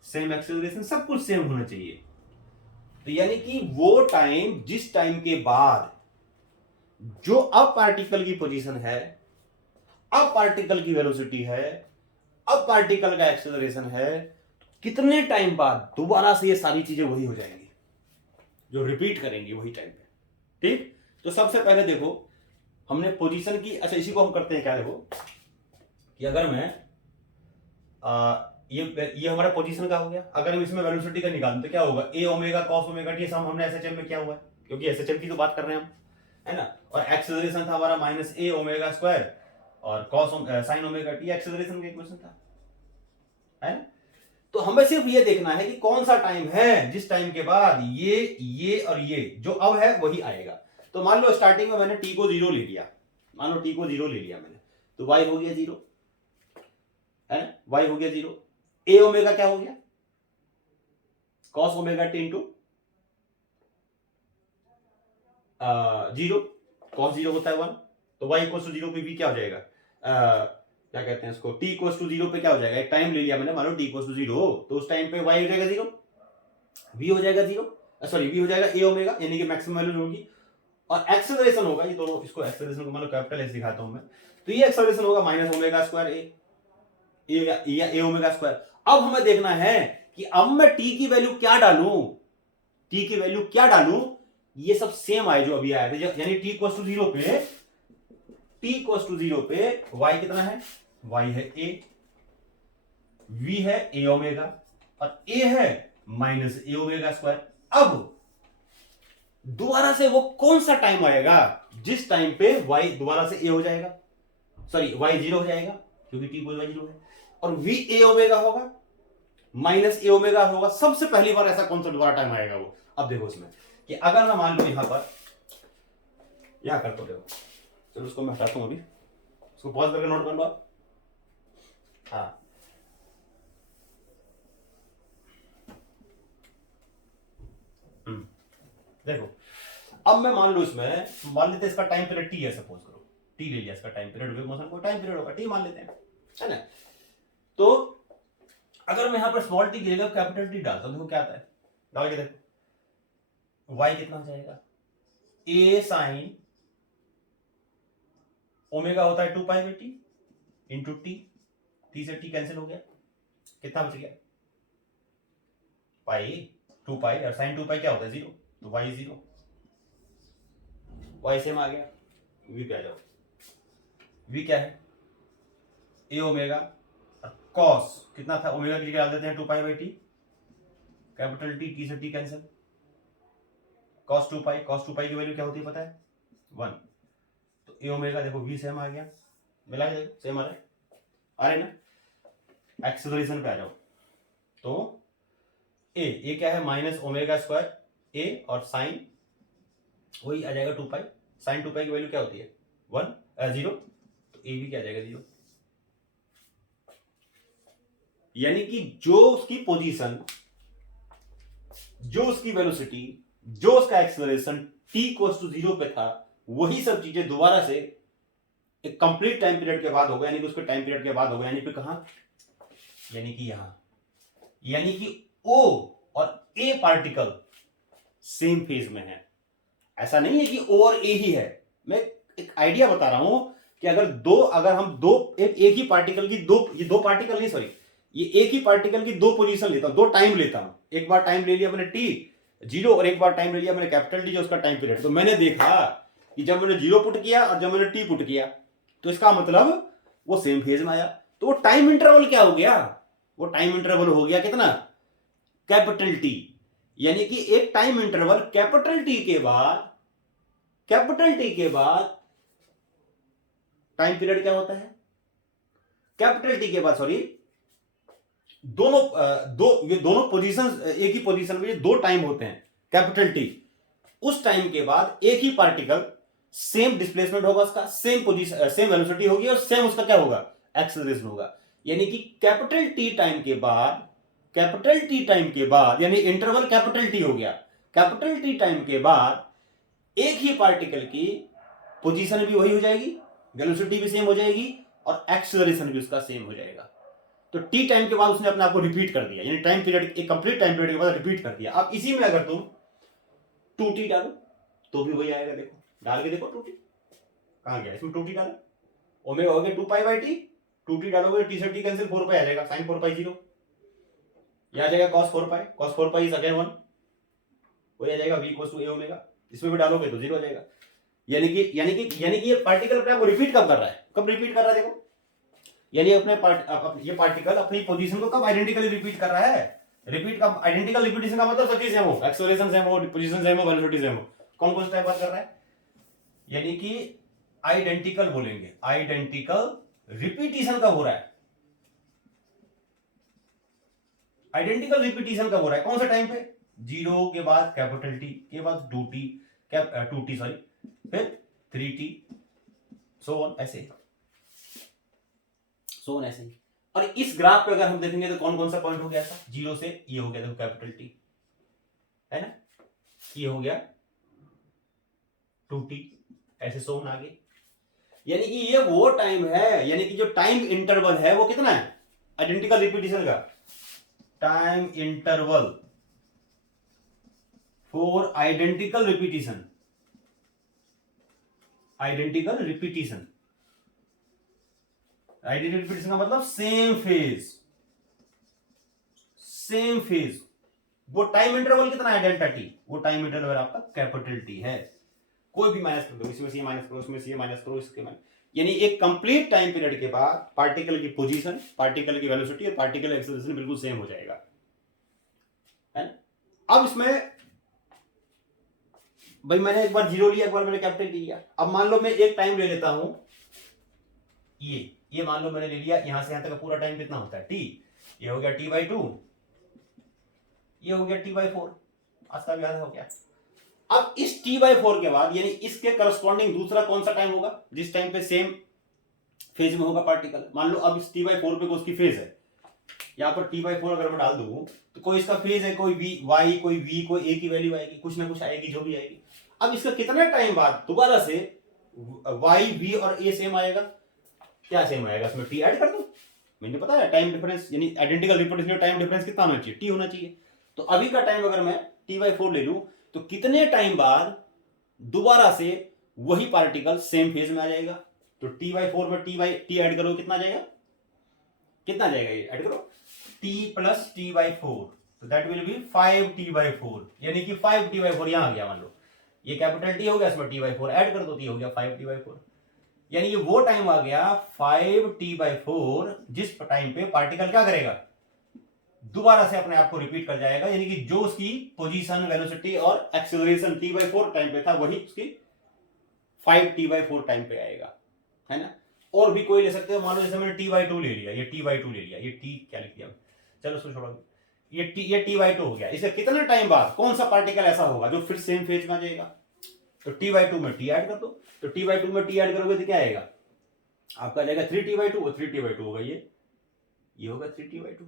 सेम एक्सेलरेशन, सब कुछ सेम होना चाहिए। तो यानी कि वो टाइम, जिस टाइम के बाद जो अब पार्टिकल की पोजीशन है, अब पार्टिकल की वेलोसिटी है, अब पार्टिकल का एक्सेलरेशन है, कितने टाइम बाद दोबारा से ये सारी चीजें वही हो जाएंगी। जो रिपीट करेंगे वही टाइम पे। ठीक, तो सबसे पहले देखो हमने पोजीशन की, अच्छा इसी को हम करते हैं क्या, देखो कि अगर मैं ये हमारा पोजीशन का हो गया, अगर हम इसमें वेलोसिटी का निकालें तो क्या होगा, ए ओमेगा कॉस ओमेगा टी, सम हमने एसएचएम में किया हुआ है, क्योंकि एसएचएम की तो बात कर रहे हैं हम, है ना। और एक्सेलरेशन था हमारा माइनस ए ओमेगा स्क्वायर और cos sine omega T, acceleration का इक्वेशन था, है ना। तो हमें सिर्फ ये देखना है कि कौन सा टाइम है जिस टाइम के बाद ये और ये जो अब है वही आएगा। तो मान लो स्टार्टिंग में मैंने टी को 0 ले लिया, मान लो टी को 0 ले लिया मैंने, तो वाई हो गया 0, है ना, वाई हो गया 0। ए ओमेगा क्या हो गया, cos omega T into 0, cos 0 होता है 1, तो वाई इक्वल टू 0 पे भी क्या हो जाएगा, क्या कहते हैं इसको, टी इक्वल टू 0 पे क्या हो जाएगा, एक टाइम ले लिया मैंने, मान लो टी इक्वल टू 0, तो उस टाइम पे वाई हो जाएगा 0, वी हो जाएगा 0, सॉरी वी हो जाएगा ए ओमेगा, यानी कि मैक्सिमम वैल्यू होगी, और एक्सेलरेशन होगा, ये दोनों, इसको एक्सेलरेशन को मान लो कैपिटल एस दिखाता हूं मैं, तो ये एक्सेलरेशन होगा माइनस ओमेगा स्क्वायर ए ओमेगा स्क्वायर। अब हमें देखना है कि अब मैं टी की वैल्यू क्या डालूं, टी की वैल्यू क्या डालूं, ये सब सेम आए जो अभी आए थे, यानी टी इक्वल टू 0 पे, टी इक्वल टू 0 पे y कितना है, y है a, v है a ओमेगा और a है माइनस ए ओमेगा स्क्वायर। अब दोबारा से वो कौन सा टाइम आएगा जिस टाइम पे y दोबारा से a हो जाएगा, सॉरी y 0 हो जाएगा, क्योंकि t इक्वल 0 है, और v a ओमेगा होगा माइनस ए ओमेगा होगा। सबसे पहली बार ऐसा कौन सा दोबारा टाइम आएगा वो। अब देखो इसमें कि अगर मैं मान लो यहां पर यहां करता हूं, देखो चलो उसको मैं हटाता हूं, अभी उसको पॉज करके नोट कर लो आप। हाँ, देखो अब मैं मान लो इसमें, मान लेते हैं इसका टाइम पीरियड टी है, सपोज करो टी ले लिया, इसका टाइम पीरियड वेव मोशन को टाइम पीरियड होगा टी मान लेते हैं, है ना। तो अगर मैं यहां पर स्मॉल टी की जगह कैपिटल टी डालता हूं, देखो क्या आता है, डाल के देखो y कितना हो जाएगा, a साइन ओमेगा होता है 2 pi by T into T से टी कैंसिल हो गया, कितना बच गया पाई, 2 पाई, और साइन 2 पाई क्या होता है 0, तो y 0, y सेम आ गया, v पे आ जाओ, v क्या है a ओमेगा, कॉस कितना था, ओमेगा की जगह डाल देते हैं 2 pi by T, capital T से टी कैंसिल, कॉस 2 पाई, कॉस 2 पाई की वैल्यू क्या होती है पता है 1, तो ए ओमेगा देखो v सेम आ गया, मिला के देखो सेम आ रहा है, आ रहे ना। एक्सेलरेशन पे आ जाओ, तो ए क्या है माइनस ओमेगा स्क्वायर ए और साइन वही आ जाएगा 2 पाई, साइन 2 पाई की वैल्यू क्या होती है 0, तो ए भी क्या आ जाएगा 0, यानी कि जो उसकी पोजीशन, जो उसकी वेलोसिटी, जो उसका एक्सेलरेशन टी इक्वल्स टू 0 पे था, वही सब चीजें दोबारा से एक कंप्लीट टाइम पीरियड के बाद होगा, यानी कि उसके टाइम पीरियड के बाद होगा, यानी कि कहां, यानी कि यहां, यानी कि ओ और ए पार्टिकल सेम फेज में है। ऐसा नहीं है कि ओ और ए ही है, मैं एक आइडिया बता रहा हूं कि अगर हम एक ही पार्टिकल की ये दो पार्टिकल नहीं, सॉरी, ये एक ही पार्टिकल की दो पोजीशन लेता हूं, दो टाइम लेता हूं, एक बार टाइम ले लिया मैंने टी 0 और एक बार टाइम ले लिया मैंने कैपिटल टी जो उसका टाइम पीरियड। तो मैंने देखा कि जब मैंने 0 पुट किया और जब मैंने टी पुट किया तो इसका मतलब वो सेम फेज में आया, तो वो टाइम इंटरवल क्या हो गया, वो टाइम इंटरवल हो गया कितना, कैपिटल टी, यानी कि एक टाइम इंटरवल कैपिटल टी के बाद टाइम पीरियड क्या होता है, कैपिटल टी के बाद, सॉरी ये दोनों पोजीशन, एक ही पोजीशन में ये दो टाइम होते हैं कैपिटल टी, उस टाइम के बाद एक ही पार्टिकल सेम डिस्प्लेसमेंट होगा, उसका सेम पोजीशन, सेम वेलोसिटी होगी और सेम उसका क्या होगा, एक्सेलरेशन होगा, यानी कि कैपिटल टी टाइम के बाद यानी इंटरवल कैपिटल टी हो गया, कैपिटल टी टाइम के बाद एक ही पार्टिकल की पोजीशन भी वही हो जाएगी, वेलोसिटी भी सेम हो जाएगी और एक्सेलरेशन भी उसका सेम हो जाएगा। तो टी टाइम के बाद उसने अपने आप को रिपीट कर दिया, यानी टाइम पीरियड, एक कंप्लीट टाइम पीरियड के बाद रिपीट कर दिया। अब इसी में अगर तुम 2t डालो तो भी वही आएगा, देखो डाल के देखो 2t कहां गया, इसमें 2t डालो, ओमेगा हो गया 2 पाई बाई टी, 2t डालोगे टी से टी कैंसिल, 4 पाई आ जाएगा, साइन 4 पाई 0, यह आ जाएगा cos 4 pi, cos 4 pi is again 1, वही आ जाएगा v equal to a omega, इसमें भी डालोगे तो 0 हो जाएगा। यानी कि ये पार्टिकल अपने आप को रिपीट कब कर रहा है, कब रिपीट कर रहा है देखो, यानी ये पार्टिकल अपनी पोजीशन को कब आइडेंटिकली रिपीट कर रहा है, रिपीट का आइडेंटिकल रिपीटेशन का मतलब सब चीज सेम हो, एक्सेलरेशन सेम हो, पोजीशन सेम हो, वेलोसिटी सेम हो। कौन कौन सा टाइप बात कर रहा है, यानी कि आइडेंटिकल बोलेंगे, आइडेंटिकल रिपीटिशन कब हो रहा है, आइडेंटिकल रिपीटिशन कब हो रहा है, कौन सा टाइम पे, 0 के बाद कैपिटल टी के बाद 2t, 2t सॉरी, फिर 3t, सो ऑन ऐसे, सो ऑन ऐसे ही। और इस ग्राफ पे अगर हम देखेंगे तो कौन कौन सा पॉइंट हो गया था, 0 से ये हो गया देखो कैपिटल टी, है ना, ये हो गया 2t, ऐसे सो ऑन आगे। यानी कि ये वो टाइम है, यानी कि जो टाइम इंटरवल है वो कितना है आइडेंटिकल रिपीटिशन का, time interval for identical repetition, identical repetition, identical repetition का मतलब सेम फेज, सेम फेज। वो टाइम इंटरवल कितना है डेल्टा टी, वो टाइम इंटरवल आपका कैपिटल टी है। कोई भी माइनस कर दो, इसमें से ये माइनस करो, इसमें से ये माइनस करो, इसके माइनस, यानी एक कंप्लीट टाइम पीरियड के बाद पार्टिकल की पोजीशन, पार्टिकल की वेलोसिटी और पार्टिकल एक्सेलरेशन बिल्कुल सेम हो जाएगा, है ना। अब इसमें भाई मैंने एक बार 0 लिया, एक बार मैंने कैपिटल लिया, अब मान लो मैं एक टाइम ले लेता हूं, ये मान लो मैंने ले लिया, यहां से यहां तक का पूरा टाइम कितना होता है टी, ये हो गया t/2, ये हो गया t/4, आज का भी आधा हो गया। अब इस t/4 के बाद यानी इसके करस्पॉन्डिंग दूसरा कौन सा टाइम होगा जिस टाइम पे सेम फेज में होगा पार्टिकल, मान लो अब इस t/4 पे उसकी फेज है, यहां पर t/4 अगर मैं डाल दूं तो कोई इसका फेज है, कोई v y, कोई v, कोई a की वैल्यू आएगी, कुछ ना कुछ आएगी, जो भी आएगी। अब इसका कितना टाइम बाद दोबारा से y, v और a सेम आएगा, क्या सेम आएगा, इसमें t ऐड कर दो, मैंने पता है टाइम डिफरेंस, यानी आइडेंटिकल रिपीटेशन टाइम डिफरेंस कितना होना चाहिए, t होना चाहिए। तो अभी का टाइम अगर मैं t/4 ले लूं तो कितने टाइम बाद दोबारा से वही पार्टिकल सेम फेज में आ जाएगा, तो t/4 में t ऐड करो कितना जाएगा, कितना जाएगा, ये ऐड करो t प्लस t/4, तो दैट विल बी 5t/4, यानी कि 5t/4 यहां आ गया, मान लो ये कैपिटल T हो गया, इसमें t/4 ऐड कर दो, t हो गया 5t/4, यानी ये वो टाइम आ गया 5t/4 जिस टाइम पे पार्टिकल क्या करेगा, दोबारा से अपने आप को रिपीट कर जाएगा, यानी कि जो उसकी पोजीशन, वेलोसिटी और एक्सेलरेशन t/4 टाइम पे था वही उसकी 5t/4 टाइम पे आएगा, है ना। और भी कोई ले सकते हो, मान लो जैसे मैंने t/2 ले लिया, ये t/2 ले लिया, ये t क्या लिख दिया, चलो उसको छोड़ो, ये t/2 हो गया, इसका कितना टाइम बाद कौन सा पार्टिकल ऐसा होगा जो फिर सेम फेज में आ जाएगा, तो t/2 में t ऐड कर दो, तो t/2 में t ऐड करोगे तो क्या आएगा, आपका आ जाएगा 3t/2, और 3t/2 होगा ये होगा 3t/2,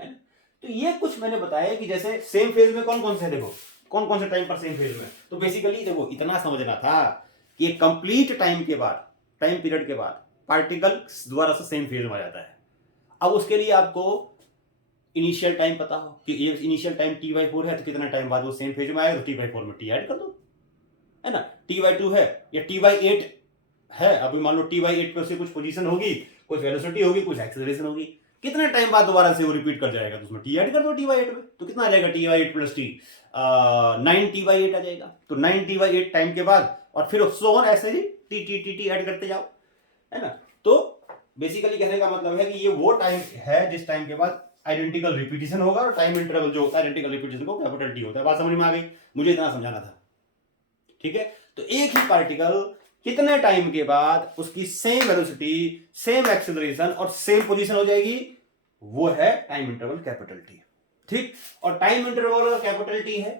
है ना। तो ये कुछ मैंने बताया कि जैसे सेम फेज में कौन कौन से, देखो कौन कौन से टाइम पर सेम फेज में, तो बेसिकली देखो इतना समझना था कि कंप्लीट टाइम के बाद, टाइम पीरियड के बाद पार्टिकल दोबारा से सेम फेज में आ जाता है। अब उसके लिए आपको इनिशियल टाइम पता हो कि ये इनिशियल टाइम t/4 है, तो कितना टाइम बाद वो सेम फेज में आएगा, तो t/4 में t ऐड कर दो, है ना। t/2 है या t/8 है, अभी मान लो t/8 पे उसकी कुछ पोजीशन होगी, कुछ वेलोसिटी होगी, कुछ एक्सेलरेशन होगी, कितने टाइम बाद दोबारा से वो रिपीट कर जाएगा, तो उसमें टी ऐड कर दो t/8 में, तो कितना आ जाएगा t/8 प्लस टी, 9t/8 आ जाएगा, तो 9t/8 टाइम के बाद, और फिर सो ऑन ऐसे ही टी ऐड करते जाओ, है ना। तो बेसिकली कहने का मतलब है कि ये वो टाइम है जिस टाइम के बाद आइडेंटिकल रिपीटिशन होगा, और टाइम इंटरवल जो होता है आइडेंटिकल रिपीटिशन को कैपिटल टी होता है। बात समझ में आ गई, मुझे इतना समझाना था, ठीक है। तो एक ही पार्टिकल कितने टाइम के बाद उसकी सेम वेलोसिटी, सेम एक्सेलरेशन और सेम पोजीशन हो जाएगी, वो है टाइम इंटरवल कैपिटल टी, ठीक। और टाइम इंटरवल अगर कैपिटल टी है,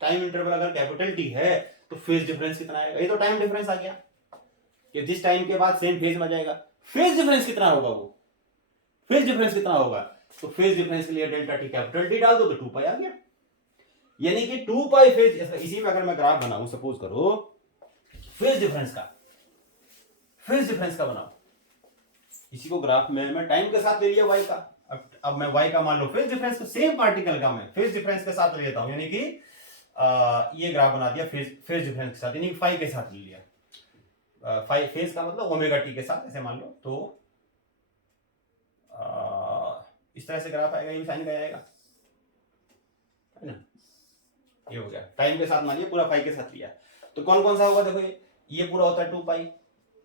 टाइम इंटरवल अगर कैपिटल टी है, तो फेज डिफरेंस कितना आएगा, ये तो टाइम डिफरेंस आ गया कि जिस टाइम के बाद सेम फेज में आ जाएगा। फेज डिफरेंस कितना होगा, वो फेज डिफरेंस कितना होगा, तो फेज डिफरेंस के लिए डेल्टा टी कैपिटल टी डाल दो तो 2 पाई आ गया, यानी कि 2 पाई फेज। इसी में अगर मैं ग्राफ बनाऊं, सपोज करो फेज डिफरेंस का बनाओ, इसी को ग्राफ में मैं टाइम के साथ ले लिया y का, अब मैं y का मान लो फेज डिफरेंस को, सेम पार्टिकल का मैं फेज डिफरेंस के साथ ले लेता हूं, यानी कि ये ग्राफ बना दिया फेज डिफरेंस के साथ, यानी फाई के साथ ले लिया, फाई फेज का मतलब ओमेगा टी के साथ, ऐसे मान लो, तो इस तरह से ग्राफ आएगा, ये साइन का आएगा, है ना। ये हो गया, टाइम के साथ मानिए पूरा पाई के साथ लिया। तो कौन कौन सा होगा, देखो ये पूरा होता है 2 पाई,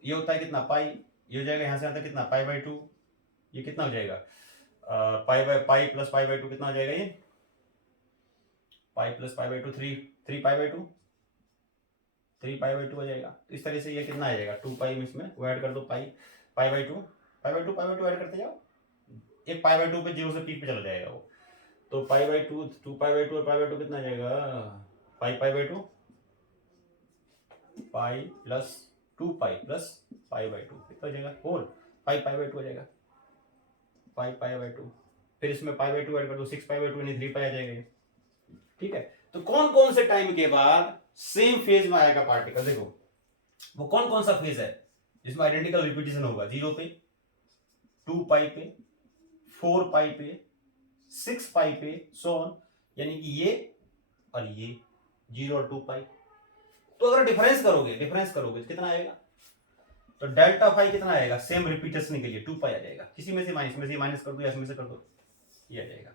ये होता है कितना पाई, ये हो जाएगा यहाँ से आता है कितना पाई बाई 2, ये कितना हो जाएगा पाई प्लस पाई बाई 2 कितना हो जाएगा, ये pi plus pi by 2 3 pi by 2 3 pi by 2 हो जाएगा। तो इस तरह से ये कितना आ जाएगा 2 पाई में, इसमें वो ऐड कर दो pi by 2 pi by 2 add करते जाओ, एक पाई बाई 2 पे 0 से पी पे चला जाएगा वो। तो पाई बाई 2 पाई बाई 2 और पाई बाई 2 कितना आ जाएगा pi by 2 pi plus 2 pi plus pi by 2 कितना हो जाएगा 4 पाई बाई 2 हो जाएगा पाई बाई 2। फिर इसमें पाई बाई 2 ऐड कर दो 6 पाई बाई 2 यानी 3 पाई आ जाएगा। ठीक है, तो कौन कौन से टाइम के बाद सेम फेज में आएगा पार्टिकल, देखो वो कौन कौन सा फेज है जिसमें आइडेंटिकल रिपीटेशन होगा, 0 पे, 2 पाई पे, 4 पाई पे, 6 पाई पे, सो ऑन, यानी कि ये और ये 0 और 2 पाई। तो अगर डिफरेंस करोगे तो कितना आएगा, तो डेल्टा पाई कितना आएगा सेम रिपीटेशन के लिए 2 पाई आ जाएगा, किसी में से माइनस कर दो या इसमें से कर दो, ये आ जाएगा,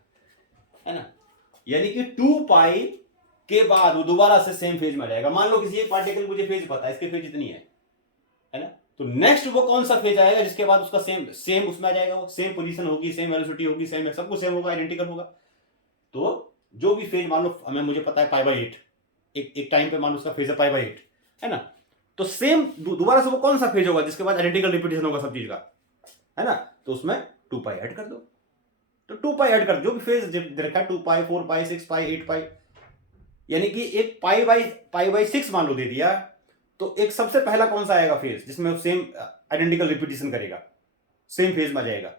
है ना। यानी कि 2 पाई के बाद वो दोबारा से सेम फेज में आ जाएगा। मान लो किसी एक पार्टिकल मुझे फेज पता है, इसके फेज इतनी है ना, तो नेक्स्ट वो कौन सा फेज आएगा जिसके बाद उसका सेम उसमें आ जाएगा, वो सेम पोजीशन होगी, सेम वेलोसिटी होगी, सेम सब कुछ सेम होगा, आइडेंटिकल होगा। तो जो भी फेज मान लो मुझे पता है पाई बाई 8, एक टाइम पे मान लो उसका फेज है पाई बाई 8, है ना, तो सेम दोबारा से वो कौन सा फेज होगा जिसके बाद आइडेंटिकल रिपीटेशन होगा सब चीज का, है ना, तो उसमें 2 पाई ऐड कर दो। तो 2 पाई ऐड कर, जो भी फेज रखा 2 पाई 4 पाई 6 पाई 8 पाई, यानी कि एक पाई बाई 6 मान लो दे दिया, तो एक सबसे पहला कौन सा आएगा फेज जिसमें सेम आइडेंटिकल रिपीटेशन करेगा, सेम फेज में आ जाएगा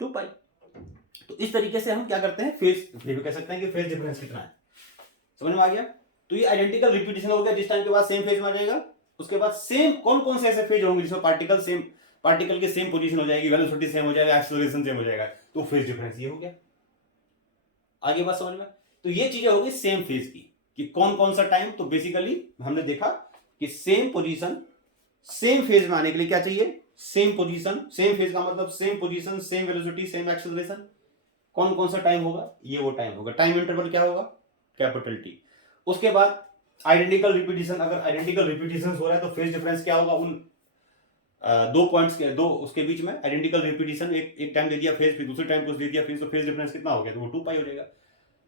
2 पाई। तो इस तरीके से हम क्या करते हैं, फेज भी कह सकते हैं कि फेज डिफरेंस कितना है, समझ में आ गया। तो ये आइडेंटिकल रिपीटेशन हो गया जिस टाइम के बाद सेम फेज में आ जाएगा। उसके बाद सेम कौन कौन से ऐसे फेज होंगे जिसमें पार्टिकल की सेम पोजीशन हो जाएगी, वेलोसिटी सेम हो जाएगा, एक्सेलरेशन सेम हो जाएगा, तो फेज डिफरेंस ये हो गया। आगे बात समझ में। तो ये चीजें होगी सेम फेज की, कि कौन कौन सा टाइम। तो बेसिकली हमने देखा कि सेम पोजीशन सेम फेज में आने के लिए क्या चाहिए, सेम पोजीशन, सेम फेज का मतलब same position, same velocity, same acceleration. कौन कौन सा टाइम होगा, ये वो टाइम होगा, टाइम इंटरवल क्या होगा, कैपिटल टी। उसके बाद आइडेंटिकल रिपीटेशन, अगर आइडेंटिकल रिपीटेशन हो रहा है तो फेज डिफरेंस क्या होगा, उन दो पॉइंट्स के दो उसके बीच में आइडेंटिकल रिपीटेशन, एक टाइम दे दिया फेज, फिर दूसरे टाइम कुछ दे दिया फेज, तो फेज डिफरेंस कितना हो गया, तो वो 2 पाई हो जाएगा।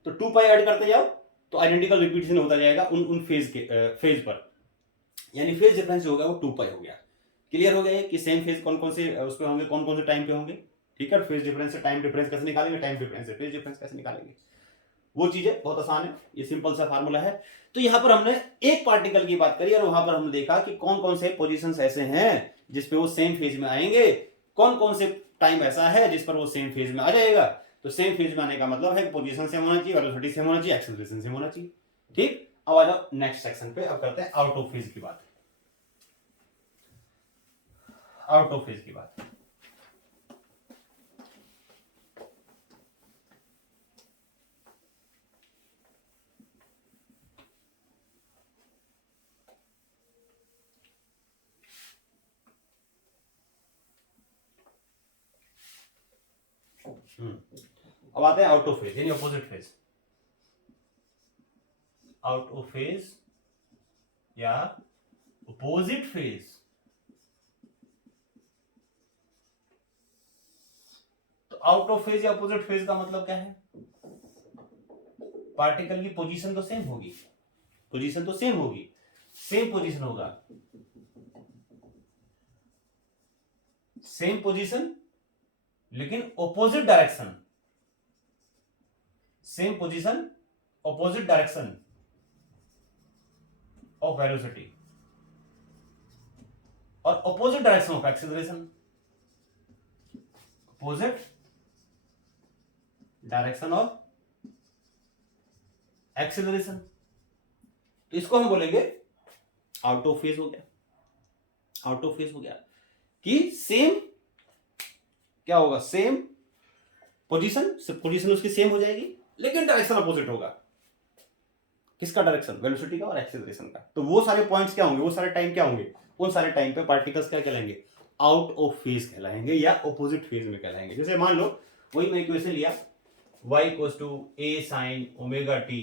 तो 2 पाई ऐड करते जाओ तो आइडेंटिकल रिपीटेशन होता जाएगा उन फेज पर, यानी फेज डिफरेंस जो होगा वो 2 पाई हो गया। क्लियर हो गया कि सेम फेज कौन कौन से उसमें होंगे, कौन कौन से टाइम पे होंगे। ठीक है, फेज डिफरेंस से टाइम डिफरेंस कैसे निकालेंगे, टाइम डिफरेंस से फेज डिफरेंस कैसे निकालेंगे, वो चीजें बहुत आसान है, ये सिंपल सा फार्मूला है। तो यहां पर हमने एक पार्टिकल की बात करी और वहां पर हमने देखा कि कौन कौन से पोजीशंस ऐसे हैं जिसपे वो सेम फेज में आएंगे, कौन कौन से टाइम ऐसा है जिस पर वो सेम फेज में आ जाएगा। तो सेम फेज में आने का मतलब है पोजीशन सेम होना चाहिए, वेलोसिटी सेम होना चाहिए, एक्सेलरेशन सेम होना चाहिए। ठीक, अब आ जाओ नेक्स्ट सेक्शन पे, अब करते हैं आउट ऑफ फेज की बात। आउट ऑफ फेज की बात, अब आते हैं आउट ऑफ फेज यानी opposite phase. Out of phase या अपोजिट फेज, तो आउट ऑफ फेज या अपोजिट फेज का मतलब क्या है, पार्टिकल की पोजीशन तो सेम होगी, पोजीशन तो सेम होगी, सेम पोजीशन होगा, सेम पोजीशन लेकिन opposite direction, same position opposite direction of velocity और opposite direction of acceleration, opposite direction of acceleration. तो इसको हम बोलेंगे आउट ऑफ फेज हो गया। आउट ऑफ फेज हो गया कि सेम क्या होगा, सेम पोजीशन उसकी सेम हो जाएगी लेकिन डायरेक्शन अपोजिट होगा। किसका डायरेक्शन, वेलोसिटी का और एक्सेलरेशन का। तो वो सारे पॉइंट्स क्या होंगे, वो सारे टाइम क्या होंगे, उन सारे टाइम पे पार्टिकल्स क्या कहलाएंगे, आउट ऑफ फेज कहलाएंगे या ऑपोजिट फेज में कहलाएंगे। जैसे मान लो वही मैं इक्वेशन लिया y = a sin omega t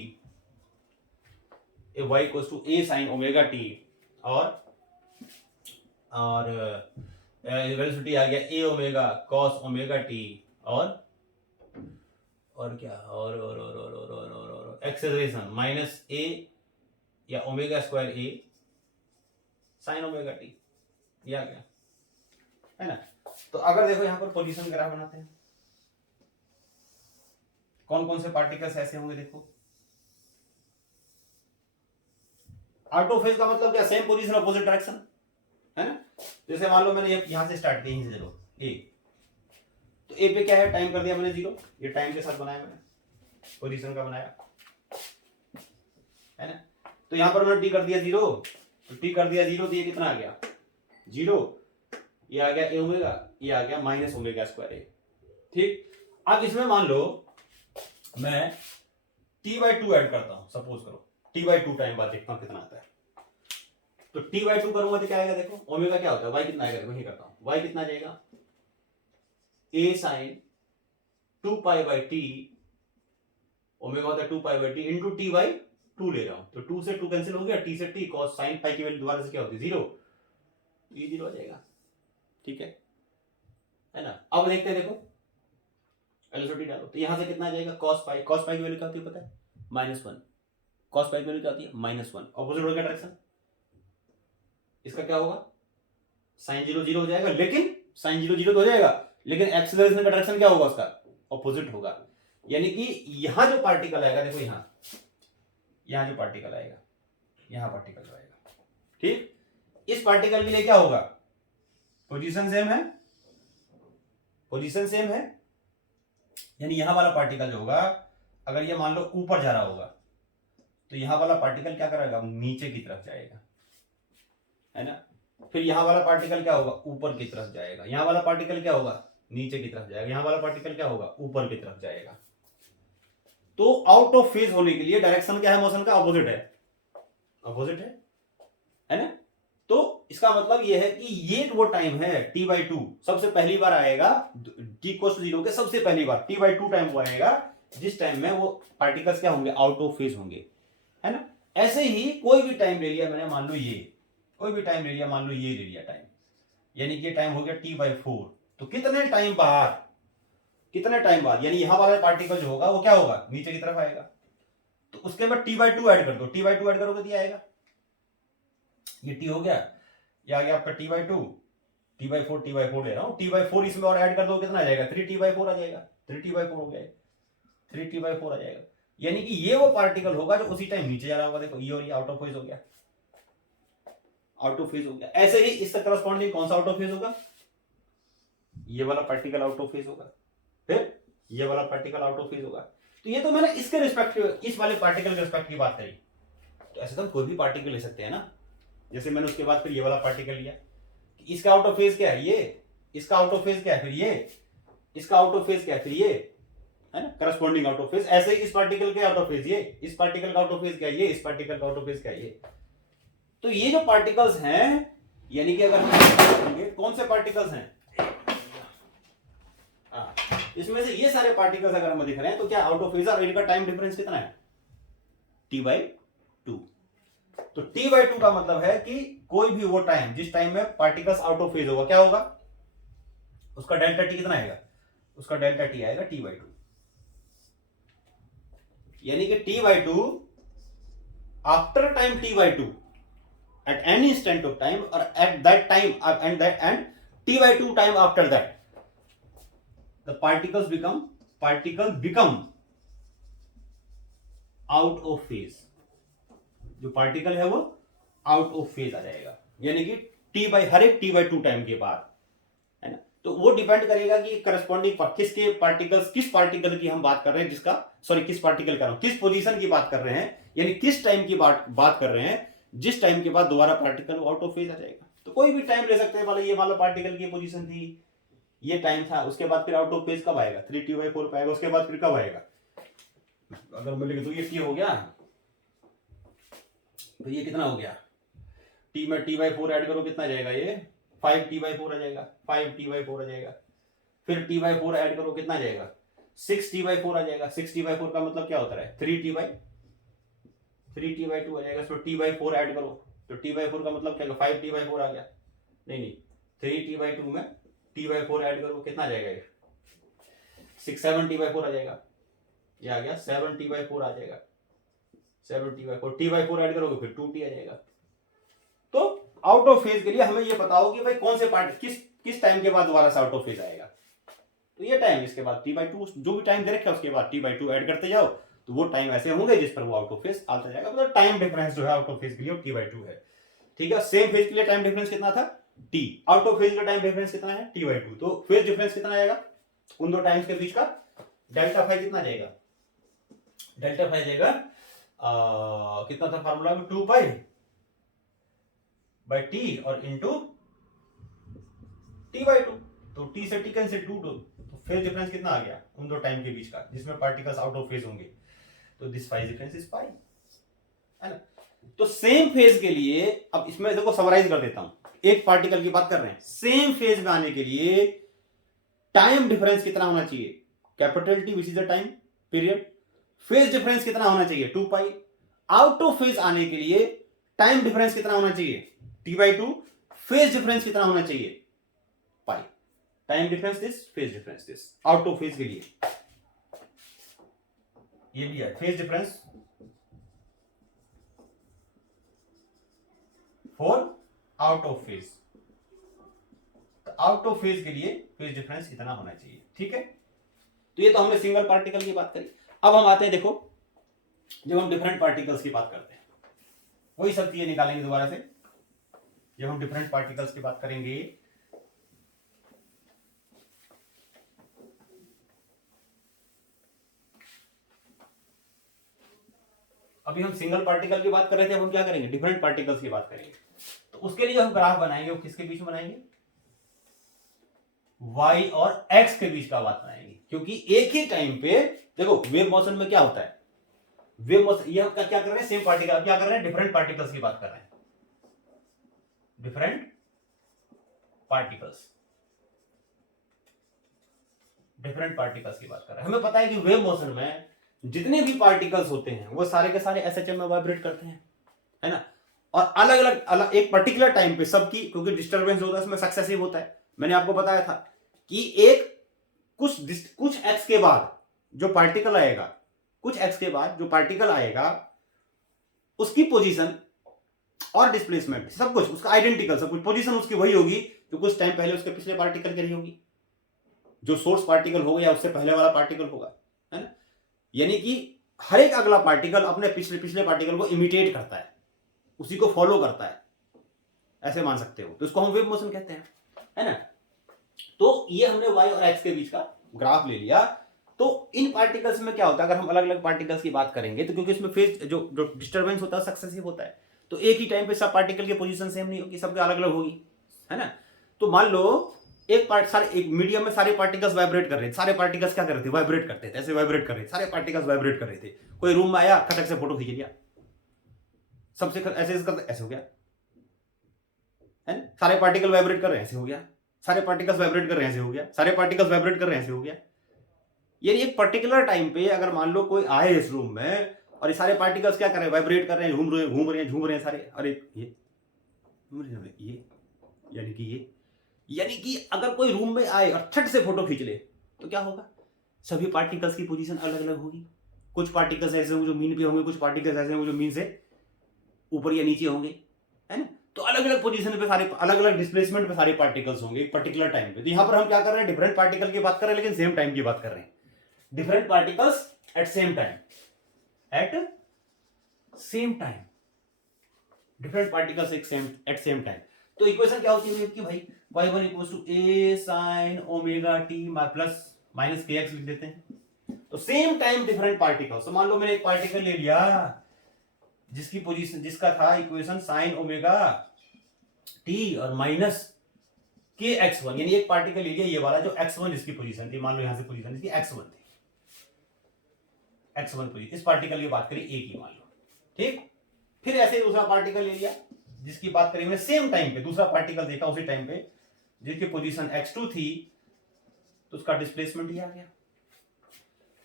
y equals to a sin omega t और वेलोसिटी आ गया a ओमेगा cos ओमेगा टी और क्या और एक्सेलरेशन माइनस a या omega square a sin omega t, ये आ गया है ना। तो अगर देखो यहां पर पोजीशन ग्राफ बनाते हैं, कौन कौन से पार्टिकल्स ऐसे होंगे देखो। आउट ऑफ फेज का मतलब क्या, सेम पोजीशन अपोजिट डायरेक्शन है ना। जैसे मान लो मैंने यहां से स्टार्ट किया, यहीं से चलो ए, तो ए पे क्या है, टाइम कर दिया मैंने 0, ये टाइम के साथ बनाया मैंने, पोजीशन का बनाया है ना। तो यहां पर मैंने टी कर दिया 0, तो टी कर दिया 0, तो ये कितना आ गया 0, ये आ गया ए ओमेगा, ये आ गया माइनस ओमेगा स्क्वायर ए। ठीक, अब इसमें मान लो मैं t/2 ऐड करता हूं, सपोज करो t/2 टाइम बाद देखता हूं कितना आता है। तो t/2 करूंगा तो क्या आएगा देखो, ओमेगा क्या होता है, y कितना आएगा देखो, ये करता हूं, y कितना जाएगा a sin 2π/t, ओमेगा होता है 2π/t इंटू t/2 ले रहा हूं, तो 2 से 2 कैंसिल हो गया, t से t, cos sin पाई की वैल्यू दोबारा से क्या होती है 0, ये 0 आ जाएगा। ठीक है ना। अब देखते हैं, देखो वेलोसिटी डालो, तो यहां से कितना आ जाएगा cos पाई की वैल्यू क्या होती है पता है, -1, cos पाई की वैल्यू क्या होती है -1, ऑपोजिट हो गया डायरेक्शन, इसका क्या होगा sin 0 0 हो जाएगा, लेकिन sin 0 0 तो हो जाएगा, लेकिन एक्सेलरेशन का डायरेक्शन क्या होगा उसका ऑपोजिट होगा। यानी कि यहां जो पार्टिकल आएगा देखो, यहां जो पार्टिकल आएगा, यहां पार्टिकल आएगा, ठीक, इस पार्टिकल के लिए क्या होगा, पोजीशन सेम है, पोजीशन सेम है, यानी यहां वाला पार्टिकल जो होगा, अगर ये मान लो ऊपर जा रहा होगा, तो यहां वाला पार्टिकल क्या करेगा, नीचे की तरफ जाएगा, है ना। फिर यहां वाला पार्टिकल क्या होगा, ऊपर की तरफ जाएगा, यहां वाला पार्टिकल क्या होगा, नीचे की तरफ जाएगा, यहां वाला पार्टिकल क्या होगा, ऊपर की तरफ जाएगा। तो आउट ऑफ फेज होने के लिए डायरेक्शन क्या है, मोशन का ऑपोजिट है, ऑपोजिट है ना। तो इसका मतलब यह है कि ये वो टाइम है t/2 सबसे पहली बार आएगा, t = 0 के सबसे पहली बार t/2 टाइम वो आएगा, जिस टाइम में वो पार्टिकल्स क्या होंगे, आउट ऑफ फेज होंगे, है ना। ऐसे ही कोई भी टाइम ले लिया मैंने, मान लो ये, कोई भी टाइम ले लिया, मान लो ये ले लिया टाइम, यानी कि टाइम हो गया t/4, तो कितने टाइम बाद, यानी यहां वाला पार्टिकल जो होगा वो क्या होगा, नीचे की तरफ आएगा, तो उसके बाद t/2 ऐड कर दो, t/2 ऐड करोगे तो ये आएगा, ये t हो गया, ये आ गया आपका t/2, t/4 ले रहा हूं, t/4 इसमें और ऐड कर दो कितना आ जाएगा, 3t/4 आ जाएगा, 3t/4 हो गया, 3t/4 आ जाएगा। यानी कि ये वो पार्टिकल होगा जो उसी टाइम नीचे जा रहा होगा, देखो ये और ये आउट ऑफ फेज हो गया, आउट ऑफ फेज हो गया। ऐसे ही इससे करस्पॉन्डिंग कौन सा आउट ऑफ फेज होगा, ये वाला पार्टिकल आउट ऑफ फेज होगा, फिर ये वाला पार्टिकल आउट ऑफ फेज होगा। तो ये तो मैंने इसके रिस्पेक्टिव, इस वाले पार्टिकल के रिस्पेक्ट की बात करी, तो ऐसे तो हम कोई भी पार्टिकल ले सकते हैं ना। जैसे मैंने उसके बाद फिर ये वाला पार्टिकल लिया, इसका आउट ऑफ फेज क्या है, ये, इसका आउट ऑफ फेज क्या है, फिर ये, इसका आउट ऑफ फेज क्या है, फिर ये, है ना, करस्पॉन्डिंग आउट ऑफ फेज। ऐसे ही इस पार्टिकल के आउट ऑफ फेज ये, इस पार्टिकल का आउट ऑफ फेज क्या है, ये, इस पार्टिकल का आउट ऑफ फेज क्या है, ये। तो ये जो पार्टिकल्स हैं, यानी कि अगर हम कौन से पार्टिकल्स हैं, इसमें से ये सारे पार्टिकल्स अगर हमें दिख रहे हैं, तो क्या आउट ऑफ फेज है, और इनका टाइम डिफरेंस कितना है, t/2। तो t/2 का मतलब है कि कोई भी वो टाइम जिस टाइम में पार्टिकल्स आउट ऑफ फेज होगा, क्या होगा, उसका डेल्टा टी कितना आएगा, उसका डेल्टा टी आएगा t/2। यानी कि t/2 after time t/2 at any instant of time or at that time and t/2 time after that the particles become out of phase, जो पार्टिकल है वो आउट ऑफ फेज आ जाएगा, यानी कि हर एक t/2 टाइम के बाद, है ना। तो वो डिपेंड करेगा कि करस्पॉन्डिंग किसके पार्टिकल्स, किस पार्टिकल की हम बात कर रहे हैं, जिसका, सॉरी किस पार्टिकल कर रहा हूं, किस पोजीशन की बात कर रहे हैं, यानी किस टाइम की बात कर रहे हैं, जिस टाइम के बाद दोबारा पार्टिकल आउट ऑफ फेज आ जाएगा। तो कोई भी टाइम ले सकते हैं, वाला ये वाला पार्टिकल की पोजीशन थी, ये टाइम था, उसके बाद फिर आउट ऑफ फेज कब आएगा, 3t/4 पे आएगा, उसके बाद फिर कब आएगा, अगर मैं लिख दूं ये t हो गया, तो ये कितना हो गया, t में t/4 ऐड करो कितना जाएगा, ये 5t/4 आ जाएगा, 5t/4 आ जाएगा, फिर t/4 ऐड करो कितना जाएगा, 6t/4 आ जाएगा, 6t/4 का मतलब क्या होता है, 3t/2 आ जाएगा, इसमें t/4 ऐड करो तो t/4 का मतलब क्या, 5t/4 आ गया। नहीं 3t/2 में t/4 ऐड करो, कितना आ जाएगा ये, 7t/4 आ जाएगा। ये आ गया 7t/4 आ जाएगा, 7t/4, t/4 ऐड करोगे फिर 2t आ जाएगा। तो आउट ऑफ फेज के लिए हमें ये बताओ कि भाई कौन से पार्ट किस टाइम के बाद दोबारा से आउट ऑफ फेज आएगा। तो ये टाइम, इसके बाद t/2 जो भी टाइम दे रखा है उसके बाद t/2 ऐड करते जाओ, तो वो टाइम ऐसे होंगे जिस पर वो आउट ऑफ फेज आता जाएगा। मतलब टाइम डिफरेंस जो है आउट ऑफ फेज के लिए t/2 है। ठीक है, सेम फेज के लिए टाइम डिफरेंस कितना था, t। आउट ऑफ फेज का टाइम डिफरेंस कितना है, t/2। तो फेज डिफरेंस कितना आएगा उन दो टाइम्स के बीच का, डेल्टा फाई कितना जाएगा, डेल्टा फाई जाएगा कितना था फार्मूला में, 2π/t और इंटू t/2। तो t से t कैंसिल 2, तो फेज डिफरेंस कितना आ गया उन दो टाइम के बीच का जिसमें पार्टिकल्स आउट ऑफ फेज होंगे। तो this phase difference is pi, है ना। तो सेम फेज के लिए अब इसमें देखो समराइज कर देता हूं, एक पार्टिकल की बात कर रहे हैं, सेम फेज में आने के लिए टाइम डिफरेंस कितना होना चाहिए, capital T which is the time period. Phase difference कितना होना चाहिए, 2π। आउट ऑफ फेज आने के लिए टाइम डिफरेंस कितना होना चाहिए, t/2। फेज डिफरेंस कितना होना चाहिए, pi. Time difference this, phase difference this, out of phase के लिए ये भी है phase difference for out of phase. Out of phase के लिए फेज डिफरेंस इतना होना चाहिए। ठीक है, तो ये तो हमने सिंगल पार्टिकल की बात करी। अब हम आते हैं, देखो जब हम डिफरेंट पार्टिकल्स की बात करते हैं वही सब चीजें निकालेंगे दोबारा से। जब हम डिफरेंट पार्टिकल्स की बात करेंगे, अभी हम सिंगल पार्टिकल की बात कर रहे थे, अब हम क्या करेंगे, डिफरेंट पार्टिकल्स की बात करेंगे। तो उसके लिए जो हम ग्राफ बनाएंगे वो किसके बीच में बनाएंगे, y और x के बीच का बात बनाएंगे। क्योंकि एक ही टाइम पे देखो वेव मोशन में क्या होता है, वेव मोशन, ये हम क्या कर रहे हैं, सेम पार्टिकल, क्या कर रहे हैं, डिफरेंट पार्टिकल्स की बात कर रहे हैं, डिफरेंट पार्टिकल्स, डिफरेंट पार्टिकल्स की बात कर रहे हैं। हमें पता है कि वेव मोशन में जितने भी पार्टिकल्स होते हैं वो सारे के सारे एसएचएम में वाइब्रेट करते हैं, है ना। और अलग अलग एक पर्टिकुलर टाइम पे सबकी, क्योंकि डिस्टर्बेंस होता है उसमें सक्सेसिव होता है। मैंने आपको बताया था कि एक कुछ एक्स के बाद जो पार्टिकल आएगा, कुछ एक्स के बाद जो पार्टिकल आएगा उसकी पोजीशन और डिस्प्लेसमेंट सब कुछ उसका आइडेंटिकल, सब कुछ पोजीशन उसकी वही होगी जो कुछ टाइम पहले उसके पिछले पार्टिकल की रही होगी, जो सोर्स पार्टिकल होगा या उससे पहले वाला पार्टिकल होगा, है ना। यानी कि हर एक अगला पार्टिकल अपने पिछले पार्टिकल को इमिटेट करता है, उसी को फॉलो करता है, ऐसे मान सकते हो। तो इसको हम वेव मोशन कहते हैं, है ना। तो ये हमने y और x के बीच का ग्राफ ले लिया। तो इन पार्टिकल्स में क्या होता है, अगर हम अलग अलग पार्टिकल्स की बात करेंगे तो क्योंकि इसमें फेज जो डिस्टर्बेंस होता है सक्सेसिव होता है, तो एक ही टाइम पे सब पार्टिकल की पोजीशन सेम नहीं होगी, सबकी अलग अलग होगी, है ना। तो मान लो एक मीडियम में सारे पार्टिकल्स वाइब्रेट कर रहे थे, सारे पार्टिकल्स क्या कर रहे थे, वाइब्रेट करते थे, ऐसे वाइब्रेट कर रहे थे, सारे पार्टिकल्स वाइब्रेट कर रहे थे। कोई रूम में आया, खटक से फोटो खींच लिया, सबसे ऐसे करते, ऐसे हो गया, है ना। सारे पार्टिकल वाइब्रेट कर रहे हैं, ऐसे हो गया, सारे पार्टिकल्स वाइब्रेट कर रहे हैं, ऐसे हो गया, सारे पार्टिकल्स वाइब्रेट कर रहे हैं, ऐसे हो गया। यानी एक पर्टिकुलर टाइम पे अगर मान लो कोई आए इस रूम में और ये सारे पार्टिकल्स क्या कर रहे हैं, वाइब्रेट कर रहे हैं, झूम रहे हैं सारे, अरे ये यानी कि अगर कोई रूम में आए और छट से फोटो खींच ले तो क्या होगा, सभी पार्टिकल्स की पोजीशन अलग अलग होगी। कुछ पार्टिकल्स ऐसे होंगे जो मीन पे होंगे, कुछ पार्टिकल्स ऐसे होंगे जो मीन से ऊपर या नीचे होंगे, है ना। तो अलग अलग पोजीशन पे सारे, अलग अलग डिस्प्लेसमेंट पे सारे पार्टिकल्स होंगे एक पर्टिकुलर टाइम पे। तो यहां पर हम क्या कर रहे हैं, डिफरेंट पार्टिकल की बात कर रहे हैं, लेकिन सेम टाइम की बात कर रहे हैं, different particles at same time, different particles at same time. तो इक्वेशन क्या होती है कि भाई y1 equals to a sin omega t plus minus kx लिख देते हैं। तो सेम टाइम डिफरेंट पार्टिकल्स। तो मान लो मैंने एक पार्टिकल ले लिया जिसकी पोजीशन, जिसका था इक्वेशन sin ओमेगा t और माइनस kx1, यानी एक पार्टिकल ले लिया ये वाला जो x1 जिसकी पोजीशन थी, मान लो यहां से पोजीशन इसकी x1 थी, x1 पोजीशन, इस पार्टिकल की बात करी a की, मान लो, ठीक। फिर ऐसे दूसरा पार्टिकल ले लिया जिसकी बात करी मैंने सेम टाइम पे, दूसरा पार्टिकल देखा उसी टाइम पे जिसकी पोजीशन x2 थी, तो उसका डिस्प्लेसमेंट ही आ गया।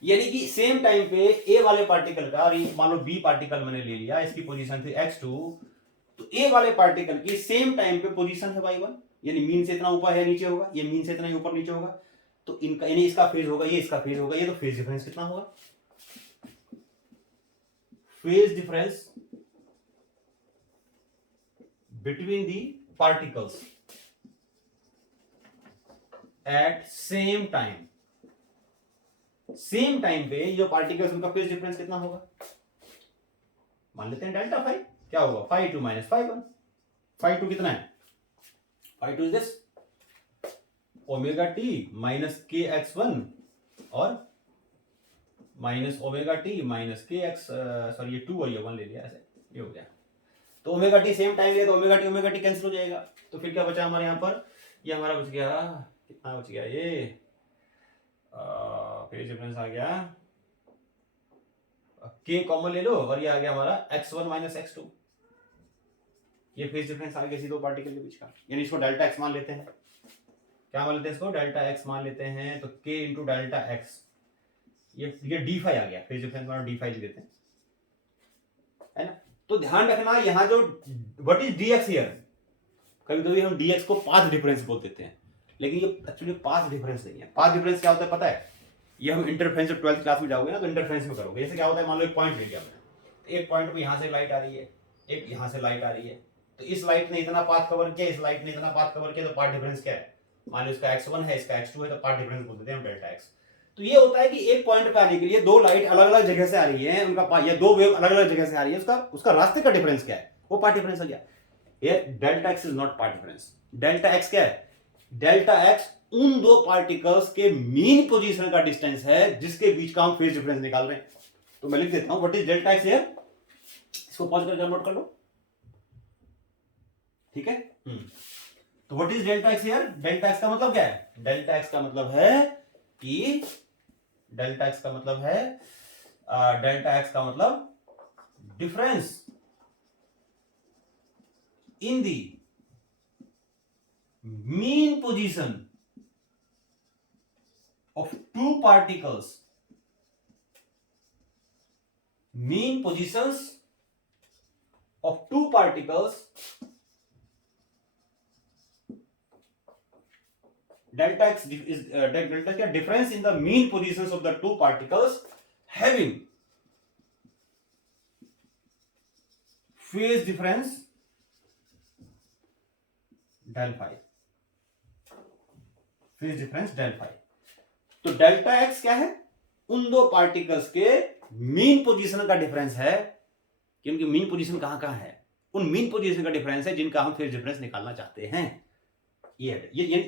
यानी कि सेम टाइम पे ए वाले पार्टिकल का, और मान लो बी पार्टिकल मैंने ले लिया, इसकी पोजीशन थी x2, तो ए वाले पार्टिकल की सेम टाइम पे पोजीशन है y1, यानी मीन से इतना ऊपर है नीचे होगा, ये मीन से इतना ही ऊपर नीचे होगा, तो इनका यानी इसका फेज होगा, ये इसका फेज होगा, ये तो फेज डिफरेंस कितना होगा, phase difference between the particles at same time, same time पे जो पार्टिकल्स उनका फेज डिफरेंस कितना होगा, मान लेते हैं डेल्टा फाइव, क्या होगा phi two minus phi one, phi two कितना है, phi two is this omega t minus k x one और minus omega t minus k x, sorry ये टू और ये वन ले लिया ऐसे, ये हो गया, तो ओमेगा टी सेम टाइम लिया तो ओमेगा टी कैंसिल हो जाएगा, तो फिर क्या बचा हमारे यहाँ पर, ये हमारा बच गया, कितना बच गया, ये फेज डिफरेंस आ गया, के कॉमन ले लो और ये आ गया हमारा x1 माइनस x2, ये फेज डिफरेंस आ गया इसी दो पार्टिकल के बीच का, यानी इसको डेल्टा x मान लेते हैं, क्या मान लेते हैं इसको, डेल्टा x मान लेते हैं, तो k इंटू डेल्टा x, ये d फाइव आ गया, फेज डिफरेंस हमारा d फाइव देते हैं, है ना। तो ध्यान रखना यहाँ जो व्हाट इज dx हियर, कभी कभी हम dx को पाथ डिफरेंस बोल देते हैं, लेकिन ये एक्चुअली पाथ डिफरेंस नहीं है। पाथ डिफरेंस क्या होता है पता है, ये हम इंटरफेरेंस जब 12th क्लास में जाओगे ना तो इंटरफेरेंस में करोगे, जैसे क्या होता है, मान लो एक पॉइंट ले लिया आपने, एक पॉइंट पे यहाँ से लाइट आ रही है, एक यहाँ से लाइट आ रही है, तो इस लाइट ने इतना पाथ कवर किया, इस लाइट ने इतना पाथ कवर किया, तो पाथ डिफरेंस क्या है, मान लो इसका x1 है, इसका x2 है, तो पाथ डिफरेंस बोल देते हैं हम डेल्टा x। तो ये होता है कि एक पॉइंट पे आने के लिए दो लाइट अलग अलग जगह से आ रही है, उनका या दो वेव अलग अलग जगह से आ रही है, उसका रास्ते का डिफरेंस क्या है, वो पाथ डिफरेंस हो गया। ये delta x is not path difference, delta x क्या है, डेल्टा x उन दो पार्टिकल्स के मीन पोजीशन का डिस्टेंस है जिसके बीच का हम फेज डिफरेंस निकाल रहे हैं। तो मैं लिख देता हूं what is delta x here, इसको पॉज करके नोट कर लो, ठीक है। तो what is delta x here, delta x का मतलब क्या है, डेल्टा x का मतलब है कि डेल्टा x का मतलब है डेल्टा x का मतलब difference in the mean position of two particles, mean positions of two particles, delta x is delta क्या difference in the mean positions of the two particles having phase difference del phi, phase difference del phi। तो delta x क्या है, उन दो particles के mean position का difference है, क्योंकि मीन पोजीशन कहां कहां है, उन मीन पोजीशन का डिफरेंस है जिनका हम फेज डिफरेंस निकालना चाहते हैं, ये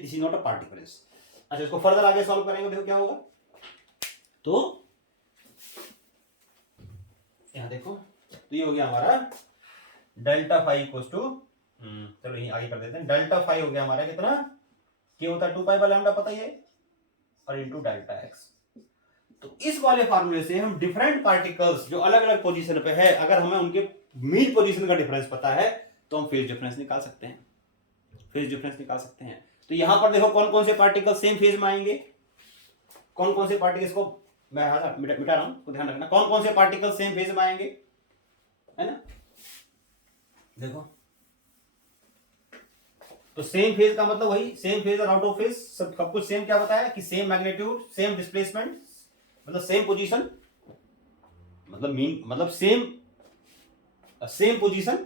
this is not a path difference. अच्छा इसको फर्दर आगे सॉल्व करेंगे, देखो क्या होगा, तो यहां देखो, तो ये हो गया हमारा डेल्टा फाइव इक्वल्स टू, चलो यहीं आगे कर देते हैं, डेल्टा फाइव हो गया हमारा कितना, क्या होता है 2 पाई बाय लैम्डा पता ही है, और इंटू डेल्टा एक्स। तो इस वाले फार्मूले से हम डिफरेंट पार्टिकल्स जो अलग अलग पोजीशन पे है, अगर हमें उनके मीन पोजीशन का डिफरेंस पता है तो हम फेज डिफरेंस निकाल सकते हैं, फेज डिफरेंस निकाल सकते हैं। तो यहां पर देखो कौन कौन से पार्टिकल सेम फेज में आएंगे, कौन कौन से पार्टिकल्स को मैं मिटा रहा हूं, तो ध्यान रखना कौन कौन से पार्टिकल सेम फेज में आएंगे, है ना। देखो तो सेम फेज का मतलब वही सेम फेज और आउट ऑफ फेज सब कुछ सेम, क्या बताया कि सेम मैग्नीट्यूड, सेम डिस्प्लेसमेंट, मतलब सेम पोजीशन, मतलब मीन मतलब same position,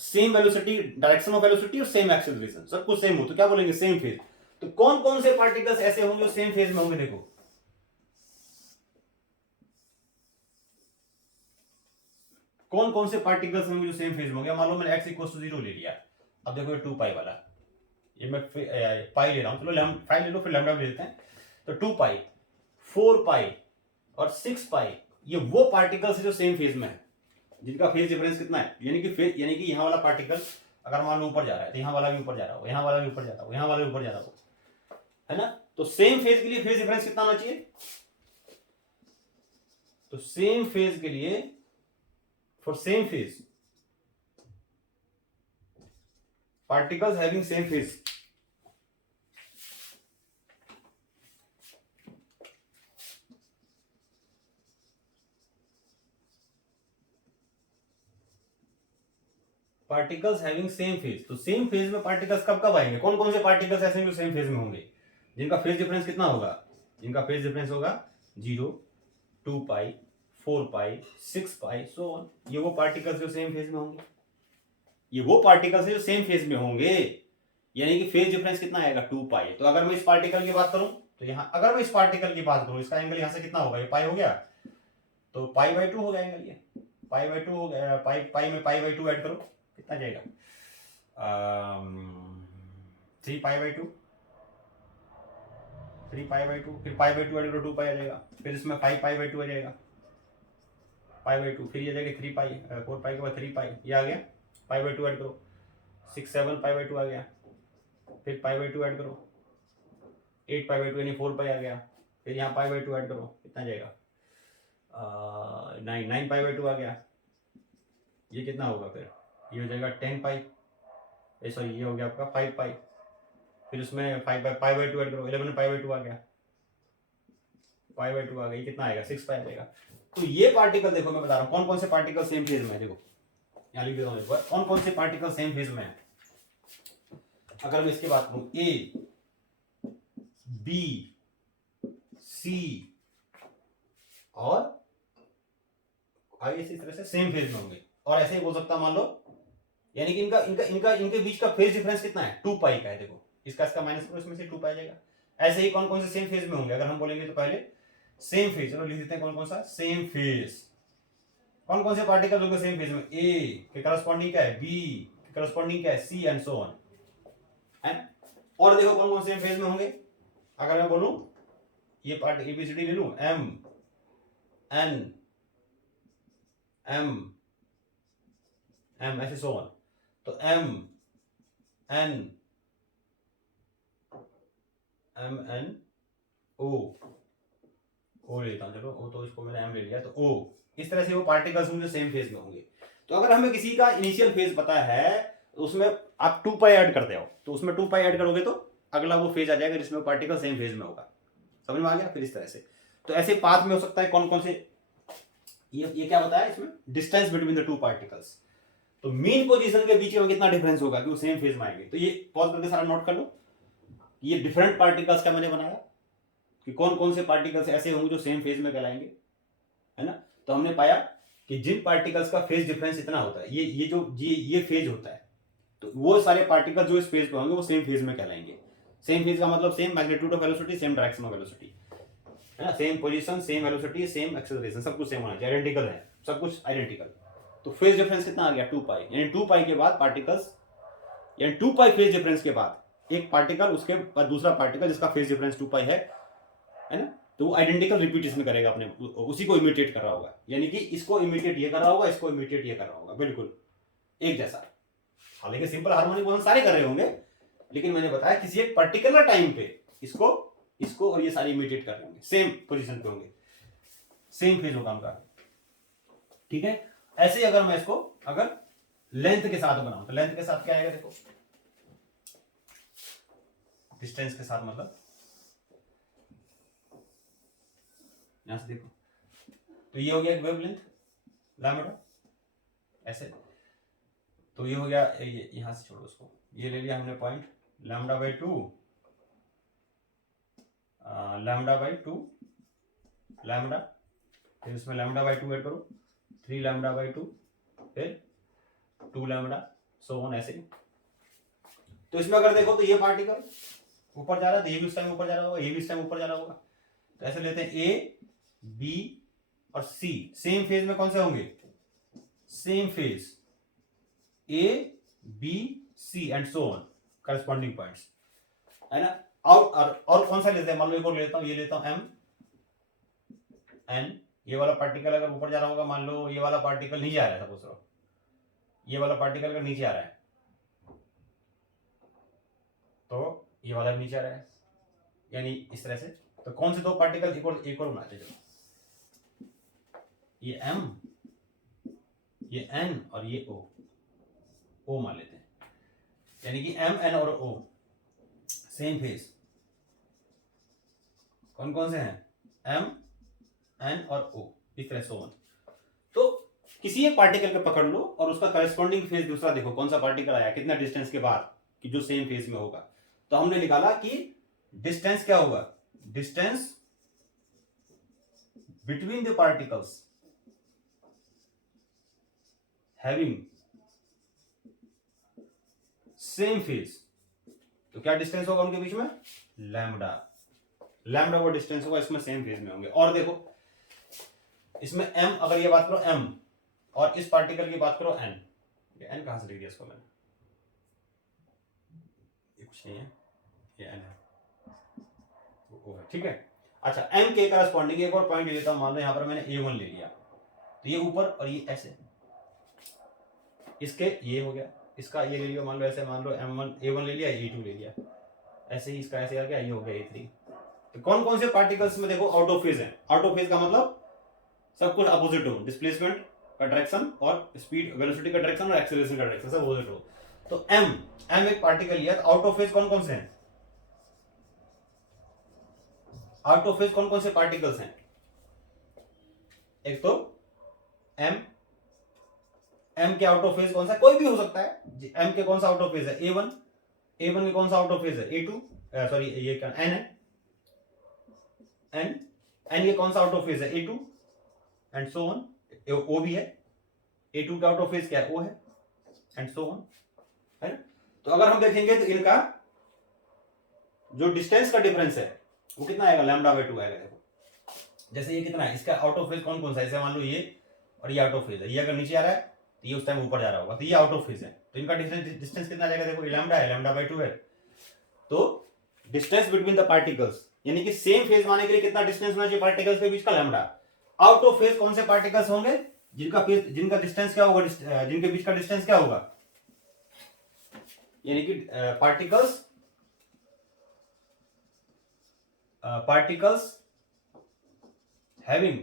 same velocity, direction of velocity और सेम एक्सेलरेशन, सब कुछ सेम हो तो क्या बोलेंगे सेम फेज। तो कौन कौन से पार्टिकल्स ऐसे होंगे जो सेम फेज में होंगे, देखो कौन कौन से पार्टिकल्स होंगे जो सेम फेज में होंगे। मान लो मैंने x इक्वल टू 0 ले लिया, अब देखो ये 2 पाई वाला, ये मैं पाई ले रहा हूं, चलो पाई ले लो फिर लैम्डा ले लेते हैं। तो 2 पाई, 4 पाई और 6 पाई, ये वो पार्टिकल्स जो सेम फेज में है, जिनका फेज डिफरेंस कितना है, यानी कि यहां वाला पार्टिकल अगर मान लो ऊपर जा रहा है तो यहां वाला भी ऊपर जा रहा हो, यहां वाला भी ऊपर जा रहा हो, यहां वाला भी ऊपर जा रहा हो, है ना। तो सेम फेज के लिए फेज डिफरेंस कितना होना चाहिए, तो सेम फेज के लिए for same phase particles having same phase, particles having same phase, तो सेम फेज में पार्टिकल्स कब कब आएंगे, कौन कौन से पार्टिकल्स ऐसे हैं जो सेम फेज में होंगे, जिनका फेज डिफरेंस कितना होगा, जिनका फेज डिफरेंस होगा 0, 2 पाई, 4 पाई, 6 पाई, सो ऑन। ये वो पार्टिकल्स जो सेम फेज में होंगे, ये वो पार्टिकल्स है जो सेम फेज में होंगे, यानी कि फेज डिफरेंस कितना आएगा 2 पाई। तो अगर मैं इस पार्टिकल की बात करूं तो यहाँ, अगर मैं इस पार्टिकल की बात करूं, इसका एंगल यहां से कितना होगा, ये पाई हो गया, तो पाई बाई 2 हो गया एंगल, ये पाई बाई 2 हो गया, पाई पाई में पाई बाई 2 ऐड करो, कितना जाएगा 3 पाई बाई 2, 3 पाई बाई 2, फिर पाई बाई 2 ऐड करो 2 पाई आ जाएगा, फिर इसमें 5 पाई बाई 2 आ जाएगा, पाई बाई 2, फिर ये जाएगा 3 पाई, 4 पाई के बाद 3 पाई, ये आ गया, पाई बाई 2 ऐड करो, 6 7 पाई बाई 2 आ गया, फिर पाई बाई 2 ऐड करो, 8 पाई बाई 2 यानी 4 पाई आ गया, फिर यहाँ पाई बाई 2 ऐड करो, कितना जाएगा 9 पाई बाई 2 आ गया, ये कितना होगा, फिर ये हो जाएगा 10 पाई, सॉरी ये हो गया आपका 5 पाई, फिर उसमें 5 पाई बाई 2 ऐड करो, 11 पाई बाई 2 आ गया, पाई बाई 2 आ गया, ये कितना आएगा 6 पाई आ जाएगा। तो ये पार्टिकल देखो, मैं बता रहा हूँ कौन कौन से पार्टिकल सेम फेज में है, देखो यहाँ लिख देता हूँ एक बार, कौन कौन से पार्टिकल सेम फेज में है। अगर मैं इसकी बात करूं, ए बी सी और आगे इसी तरह से सेम फेज में होंगे, और ऐसे ही बोल सकता मान लो, यानी कि इनका इनका इनका इनके बीच का फेज डिफरेंस कितना है 2 पाई का है, देखो इसका माइनस करो, इसमें से 2 पाई जाएगा। ऐसे ही कौन कौन से सेम फेज में होंगे, अगर हम बोलेंगे तो पहले सेम फेज, चलो लिख देते हैं कौन कौन सा सेम फेज, कौन कौन से पार्टिकल होंगे सेम फेज में, ए के करस्पॉन्डिंग क्या है, बी के करस्पॉन्डिंग क्या है, सी एंड सो ऑन है। और देखो कौन कौन सेम फेज में होंगे, अगर मैं बोलूं ये पार्ट एबीसीडी ले लूं, एम एन एम एम ऐसे सो ऑन, तो एम एन ओ लेता हूं, चलो ओ तो इसको मैंने एम ले लिया, तो ओ, इस तरह से वो पार्टिकल्स होंगे सेम फेज में होंगे। तो अगर हमें किसी का इनिशियल फेज पता है, तो उसमें आप 2 पाई ऐड करते हो, तो उसमें 2 पाई ऐड करोगे तो अगला वो फेज आ जाएगा जिसमें पार्टिकल सेम फेज में होगा, समझ में आ गया। फिर इस तरह से, तो ऐसे पाथ में हो सकता है कौन कौन से, ये क्या बताया इसमें, डिस्टेंस बिटवीन द 2 पार्टिकल्स, तो मीन पोजीशन के बीच में कितना डिफरेंस होगा कि वो सेम फेज में आएंगे। तो ये पॉज करके सारा नोट कर लो, ये डिफरेंट पार्टिकल्स का मैंने बनाया कि कौन कौन से पार्टिकल्स ऐसे होंगे जो सेम फेज में कहलाएंगे, है ना। तो हमने पाया कि जिन पार्टिकल्स का फेज डिफरेंस इतना होता है, ये जो ये फेज होता है, तो वो सारे पार्टिकल जो इस फेज पे होंगे वो सेम फेज में कहलाएंगे। सेम फेज का मतलब same magnitude of velocity, same direction of velocity, है ना, same position, same velocity, same acceleration, सब कुछ सेम होना चाहिए, आइडेंटिकल है, सब कुछ आइडेंटिकल। तो फेज डिफरेंस कितना आ गया 2 पाई, यानी 2 पाई के बाद पार्टिकल्स, यानी 2 पाई फेज डिफरेंस के बाद एक पार्टिकल उसके बाद दूसरा पार्टिकल जिसका फेज डिफरेंस 2 पाई है ना, तो वो आइडेंटिकल रिपीटेशन करेगा, अपने उसी को इमिटेट कर रहा होगा, यानी कि इसको इमिटेट ये कर रहा होगा, इसको इमिटेट ये कर रहा होगा, बिल्कुल एक जैसा। हालांकि सिंपल हार्मोनिक मोशन सारे कर रहे होंगे, लेकिन मैंने बताया किसी एक पर्टिकुलर टाइम पे इसको और ये सारे इमिटेट कर रहे होंगे, सेम पोजीशन पे होंगे, सेम फेज होगा उनका, ठीक है। ऐसे ही अगर मैं इसको अगर लेंथ के साथ बनाऊं, तो लेंथ के साथ क्या आएगा, देखो डिस्टेंस के साथ, मतलब यहां से देखो, तो ये हो गया एक वेवलेंथ लैम्डा, ऐसे, तो ये हो गया, यहां से छोड़ो उसको, ये ले लिया हमने point lambda by 2, lambda by 2 lambda, फिर इसमें लैम्डा बाई 2 ऐड करो, 3 लैम्डा बाई 2, फिर 2 लैम्डा, सो ऑन ऐसे। तो इसमें अगर देखो तो ये पार्टिकल ऊपर जा रहा है, तो ये भी उस टाइम ऊपर जा रहा होगा, ये भी इस टाइम ऊपर जा रहा होगा, तो ऐसे लेते हैं ए बी और सी सेम फेज में कौन से होंगे, same phase A B C and so on, corresponding points, है ना। और कौन सा लेते हैं, मान लो एक और लेता हूं, ये लेता हूं एम एन, ये वाला पार्टिकल अगर ऊपर जा रहा होगा, मान लो ये वाला पार्टिकल नीचे आ रहा है, सपोज करो ये वाला पार्टिकल अगर नीचे आ रहा है, तो ये वाला भी नीचे आ रहा है, यानी इस तरह से। तो कौन से दो पार्टिकल एक और बनाते हैं, ये एम, ये एन और ये ओ मान लेते हैं, यानी कि एम एन और ओ सेम फेज, कौन कौन से हैं, एम एन और ओ, इस तरह से ऑन। तो किसी एक पार्टिकल को पकड़ लो और उसका करस्पॉन्डिंग फेज दूसरा देखो, कौन सा पार्टिकल आया कितना डिस्टेंस के बाद कि जो सेम फेज में होगा। तो हमने निकाला कि डिस्टेंस क्या होगा, distance between the particles having same phase. तो क्या डिस्टेंस होगा उनके बीच में, लैम्डा। लैम्डा वो डिस्टेंस होगा, इसमें सेम फेज में होंगे। और देखो इसमें m, अगर ये बात करो m और इस पार्टिकल की बात करो n, ये n कहां से लिख दिया इसको मैंने, ये कुछ नहीं है, ये n है, वो है, ठीक है। अच्छा m के करस्पॉन्डिंग एक और पॉइंट ले लेता हूं, मान लो यहां पर मैंने a1 ले लिया, तो ये ऊपर और ये ऐसे, इसके ये हो गया, इसका ये ले लिया, मान लो ऐसे, मान लो m1 a1 ले लिया, a2 ले लिया, ऐसे ही इसका ऐसे आ गया, ये हो गया a3। तो कौन कौन से पार्टिकल्स में देखो आउट ऑफ फेज है। आउट ऑफ फेज का मतलब सब कुछ अपोजिट हो, डिस्प्लेसमेंट का डायरेक्शन और स्पीड वेलोसिटी का डायरेक्शन और एक्सेलरेशन का डायरेक्शन सब अपोजिट हो। तो m एक पार्टिकल लिया, तो आउट ऑफ फेज कौन कौन से हैं, आउट ऑफ फेज कौन कौन से पार्टिकल्स हैं। एक तो m के आउट ऑफ फेज कौन सा, कोई भी हो सकता है, m के कौन सा आउट ऑफ फेज है, a1 के कौन सा आउट ऑफ फेज है, a2 सॉरी ये क्या n है, n के कौन सा आउट ऑफ फेज है, a2 एंड सो ऑन, ओ भी है, a2 का आउट ऑफ फेज क्या है, o है, एंड सो ऑन, है ना। तो अगर हम देखेंगे तो इनका जो डिस्टेंस का डिफरेंस है वो कितना आएगा, लैम्डा बाय 2 आएगा। देखो जैसे ये कितना है, इसका आउट ऑफ फेज कौन कौन सा है, जैसे मान लो ये और ये आउट ऑफ फेज है, ये अगर नीचे आ रहा है तो ये उस टाइम ऊपर जा रहा होगा, तो ये आउट ऑफ फेज है, तो इनका डिस्टेंस कितना जाएगा, देखो ये लैम्डा है, लैम्डा बाय 2 है। तो डिस्टेंस बिटवीन द पार्टिकल्स, यानी कि सेम फेज माने के लिए कितना डिस्टेंस होना चाहिए पार्टिकल्स के बीच का, लैम्डा। आउट ऑफ फेज कौन से पार्टिकल्स होंगे, जिनका डिस्टेंस क्या होगा, जिनके बीच का डिस्टेंस क्या होगा, यानी कि पार्टिकल्स हैविंग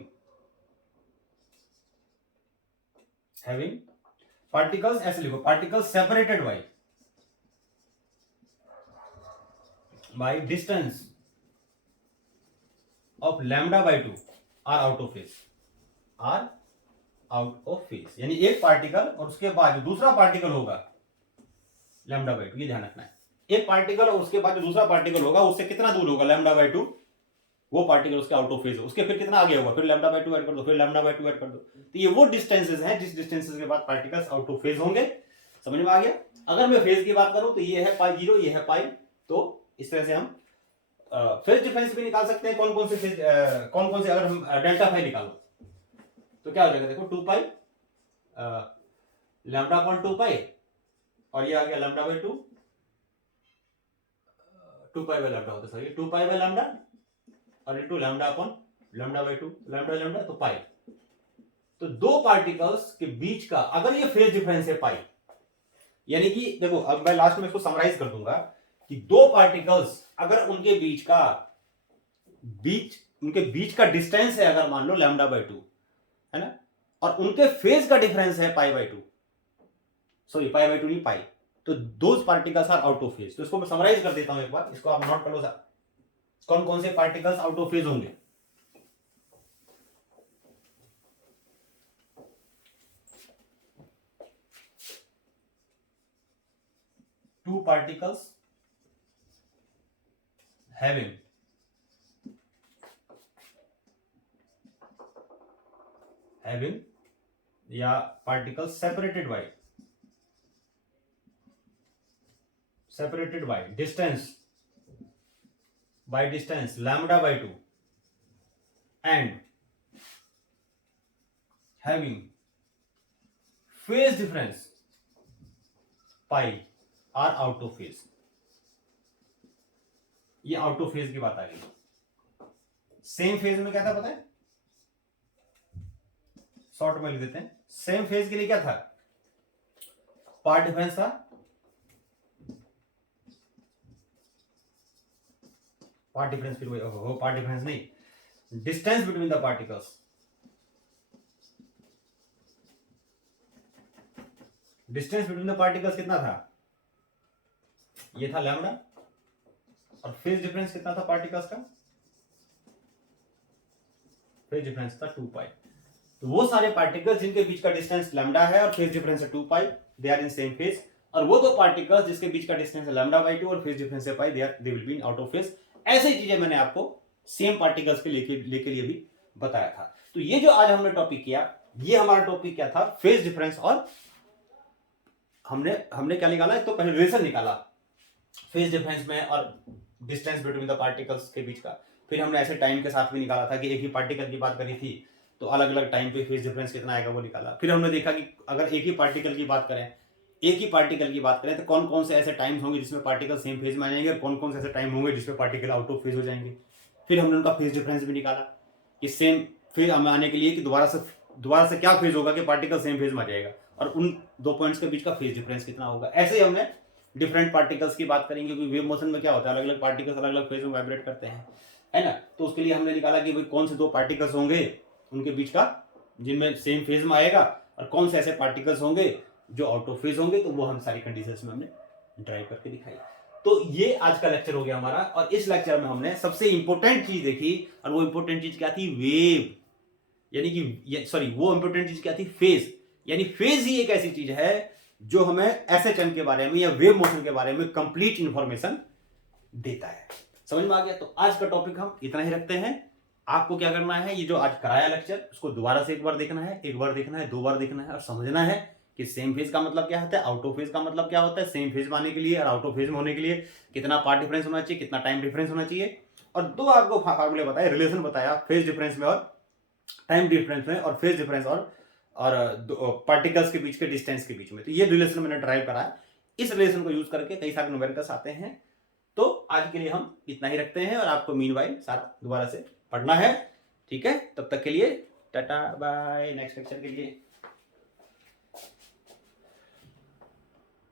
पार्टिकल्स, ऐसे लिखो, particles separated by distance of lambda by 2 are out of phase, यानी एक पार्टिकल और उसके बाद जो दूसरा पार्टिकल होगा लैम्डा बाय 2, ये ध्यान रखना है, एक पार्टिकल और उसके बाद जो दूसरा पार्टिकल होगा उससे कितना दूर होगा, लैम्डा बाय 2, वो पार्टिकल उसके आउट ऑफ फेज है, उसके फिर कितना आगे होगा, फिर लैम्डा बाय 2 ऐड कर दो, फिर लैम्डा बाय 2 ऐड कर दो। तो ये वो डिस्टेंसेस हैं जिस डिस्टेंसेस के बाद पार्टिकल्स आउट ऑफ फेज होंगे। समझ में आ गया। अगर मैं फेज की बात करूं तो ये है पाई 0, ये है पाई, तो इस तरह से हम फेज डिफरेंस भी निकाल सकते हैं, कौन कौन से फेज, कौन कौन से, अगर हम डेल्टा फाई निकालो तो क्या हो जाएगा, देखो 2 पाई लैम्डा अपॉन 2 पाई, और ये आ गया lambda by 2, 2 pi by lambda होता है, सॉरी 2 पाई बाय लैम्डा और into lambda upon lambda by 2, lambda lambda तो पाई। तो दो पार्टिकल्स के बीच का अगर ये फेज डिफरेंस है पाई, यानी कि देखो अब मैं लास्ट में इसको समराइज कर दूंगा कि दो पार्टिकल्स अगर उनके बीच का डिस्टेंस है, अगर मान लो लैम्डा बाय 2 है ना, और उनके फेज का डिफरेंस है pi by 2, sorry pi by 2 नहीं पाई, तो दो particles are out of phase. तो इसको मैं समराइज कर देता हूं एक बार, इसको आप नोट कर लो सर, कौन कौन से पार्टिकल्स आउट ऑफ फेज होंगे। टू पार्टिकल्स having या particle separated by distance lambda by 2 and having phase difference pi are out of phase. ये आउट ऑफ फेज की बात आ गई। सेम फेज में क्या था पता है, शॉर्ट में लिख देते हैं, सेम फेज के लिए क्या था, पार्ट डिफरेंस था, पार्ट डिफरेंस, फिर वो पार्ट डिफरेंस नहीं, distance between the particles, distance between the particles कितना था, ये था लैम्डा, और फेज डिफरेंस कितना था पार्टिकल्स का, फेज डिफरेंस था 2 पाई। तो वो सारे पार्टिकल्स जिनके बीच का डिस्टेंस लैम्डा है और फेज डिफरेंस है 2 pi, they are in same phase. और वो दो पार्टिकल्स जिसके बीच का डिस्टेंस है लैम्डा बाई 2 और फेज डिफरेंस है pi, they will be in out of phase. ऐसी चीजें मैंने आपको सेम पार्टिकल्स के लेके लिए भी बताया था। तो ये जो आज हमने टॉपिक किया, ये हमारा टॉपिक क्या था, फेज डिफरेंस। और हमने क्या निकाला, एक तो पहले रिलेशन निकाला फेज डिफरेंस में और डिस्टेंस बिटवीन द पार्टिकल्स के बीच का। फिर हमने ऐसे टाइम के साथ भी निकाला था कि एक ही पार्टिकल की बात करी थी तो अलग अलग टाइम पे फेज डिफरेंस कितना आएगा वो निकाला। फिर हमने देखा कि अगर एक ही पार्टिकल की बात करें तो कौन कौन से ऐसे टाइम्स होंगे जिसमें पार्टिकल सेम फेज में आ जाएंगे और कौन कौन से ऐसे टाइम होंगे जिसमें पार्टिकल आउट ऑफ फेज हो जाएंगे। फिर हमने उनका फेज डिफरेंस भी निकाला कि सेम फेज हमें आने के लिए कि दोबारा से क्या फेज होगा कि पार्टिकल सेम फेज में आ जाएगा और उन दो पॉइंट्स के बीच का फेज डिफरेंस कितना होगा। ऐसे ही हमने डिफरेंट पार्टिकल्स की बात करेंगे क्योंकि वेव मोशन में क्या होता है, अलग अलग पार्टिकल्स अलग अलग फेज में वाइब्रेट करते हैं, है ना। तो उसके लिए हमने निकाला कि भाई कौन से दो पार्टिकल्स होंगे उनके बीच का जिनमें सेम फेज में आएगा और कौन से ऐसे पार्टिकल्स होंगे जो आउट ऑफ फेज होंगे। तो वो हम सारी कंडीशंस में हमने ड्राइव करके दिखाई। तो ये आज का लेक्चर हो गया हमारा। और इस लेक्चर में हमने सबसे इंपॉर्टेंट चीज देखी और वो इंपॉर्टेंट चीज क्या थी, वेव, यानी कि सॉरी वो इंपॉर्टेंट चीज क्या थी, फेज। यानी फेज ही एक ऐसी चीज है जो हमें एसएचएम के बारे में या वेव मोशन के बारे में कंप्लीट इंफॉर्मेशन देता है। समझ में आ गया। तो आज का टॉपिक हम इतना ही रखते हैं। आपको क्या करना है, ये जो आज कराया लेक्चर उसको दोबारा से एक बार देखना है, दो बार देखना है और समझना है कि सेम फेज का मतलब क्या होता है, आउट ऑफ फेज का मतलब क्या होता है। सेम फेज में आने के लिए और आउट ऑफ फेज में होने के लिए कितना पार्ट डिफरेंस होना चाहिए, कितना टाइम डिफरेंस होना चाहिए। और दो आपको फार्मूले बताए, रिलेशन बताया फेज डिफरेंस में और टाइम डिफरेंस में, और फेज डिफरेंस और पार्टिकल्स के बीच के डिस्टेंस के बीच में। तो ये रिलेशन मैंने ड्राइव करा है। इस रिलेशन को यूज करके कई सारे न्यूमेरिकल्स आते हैं। तो आज के लिए हम इतना ही रखते हैं और आपको मीनवाइल सारा दोबारा से पढ़ना है। ठीक है, तब तक के लिए टाटा बाय, नेक्स्ट लेक्चर के लिए।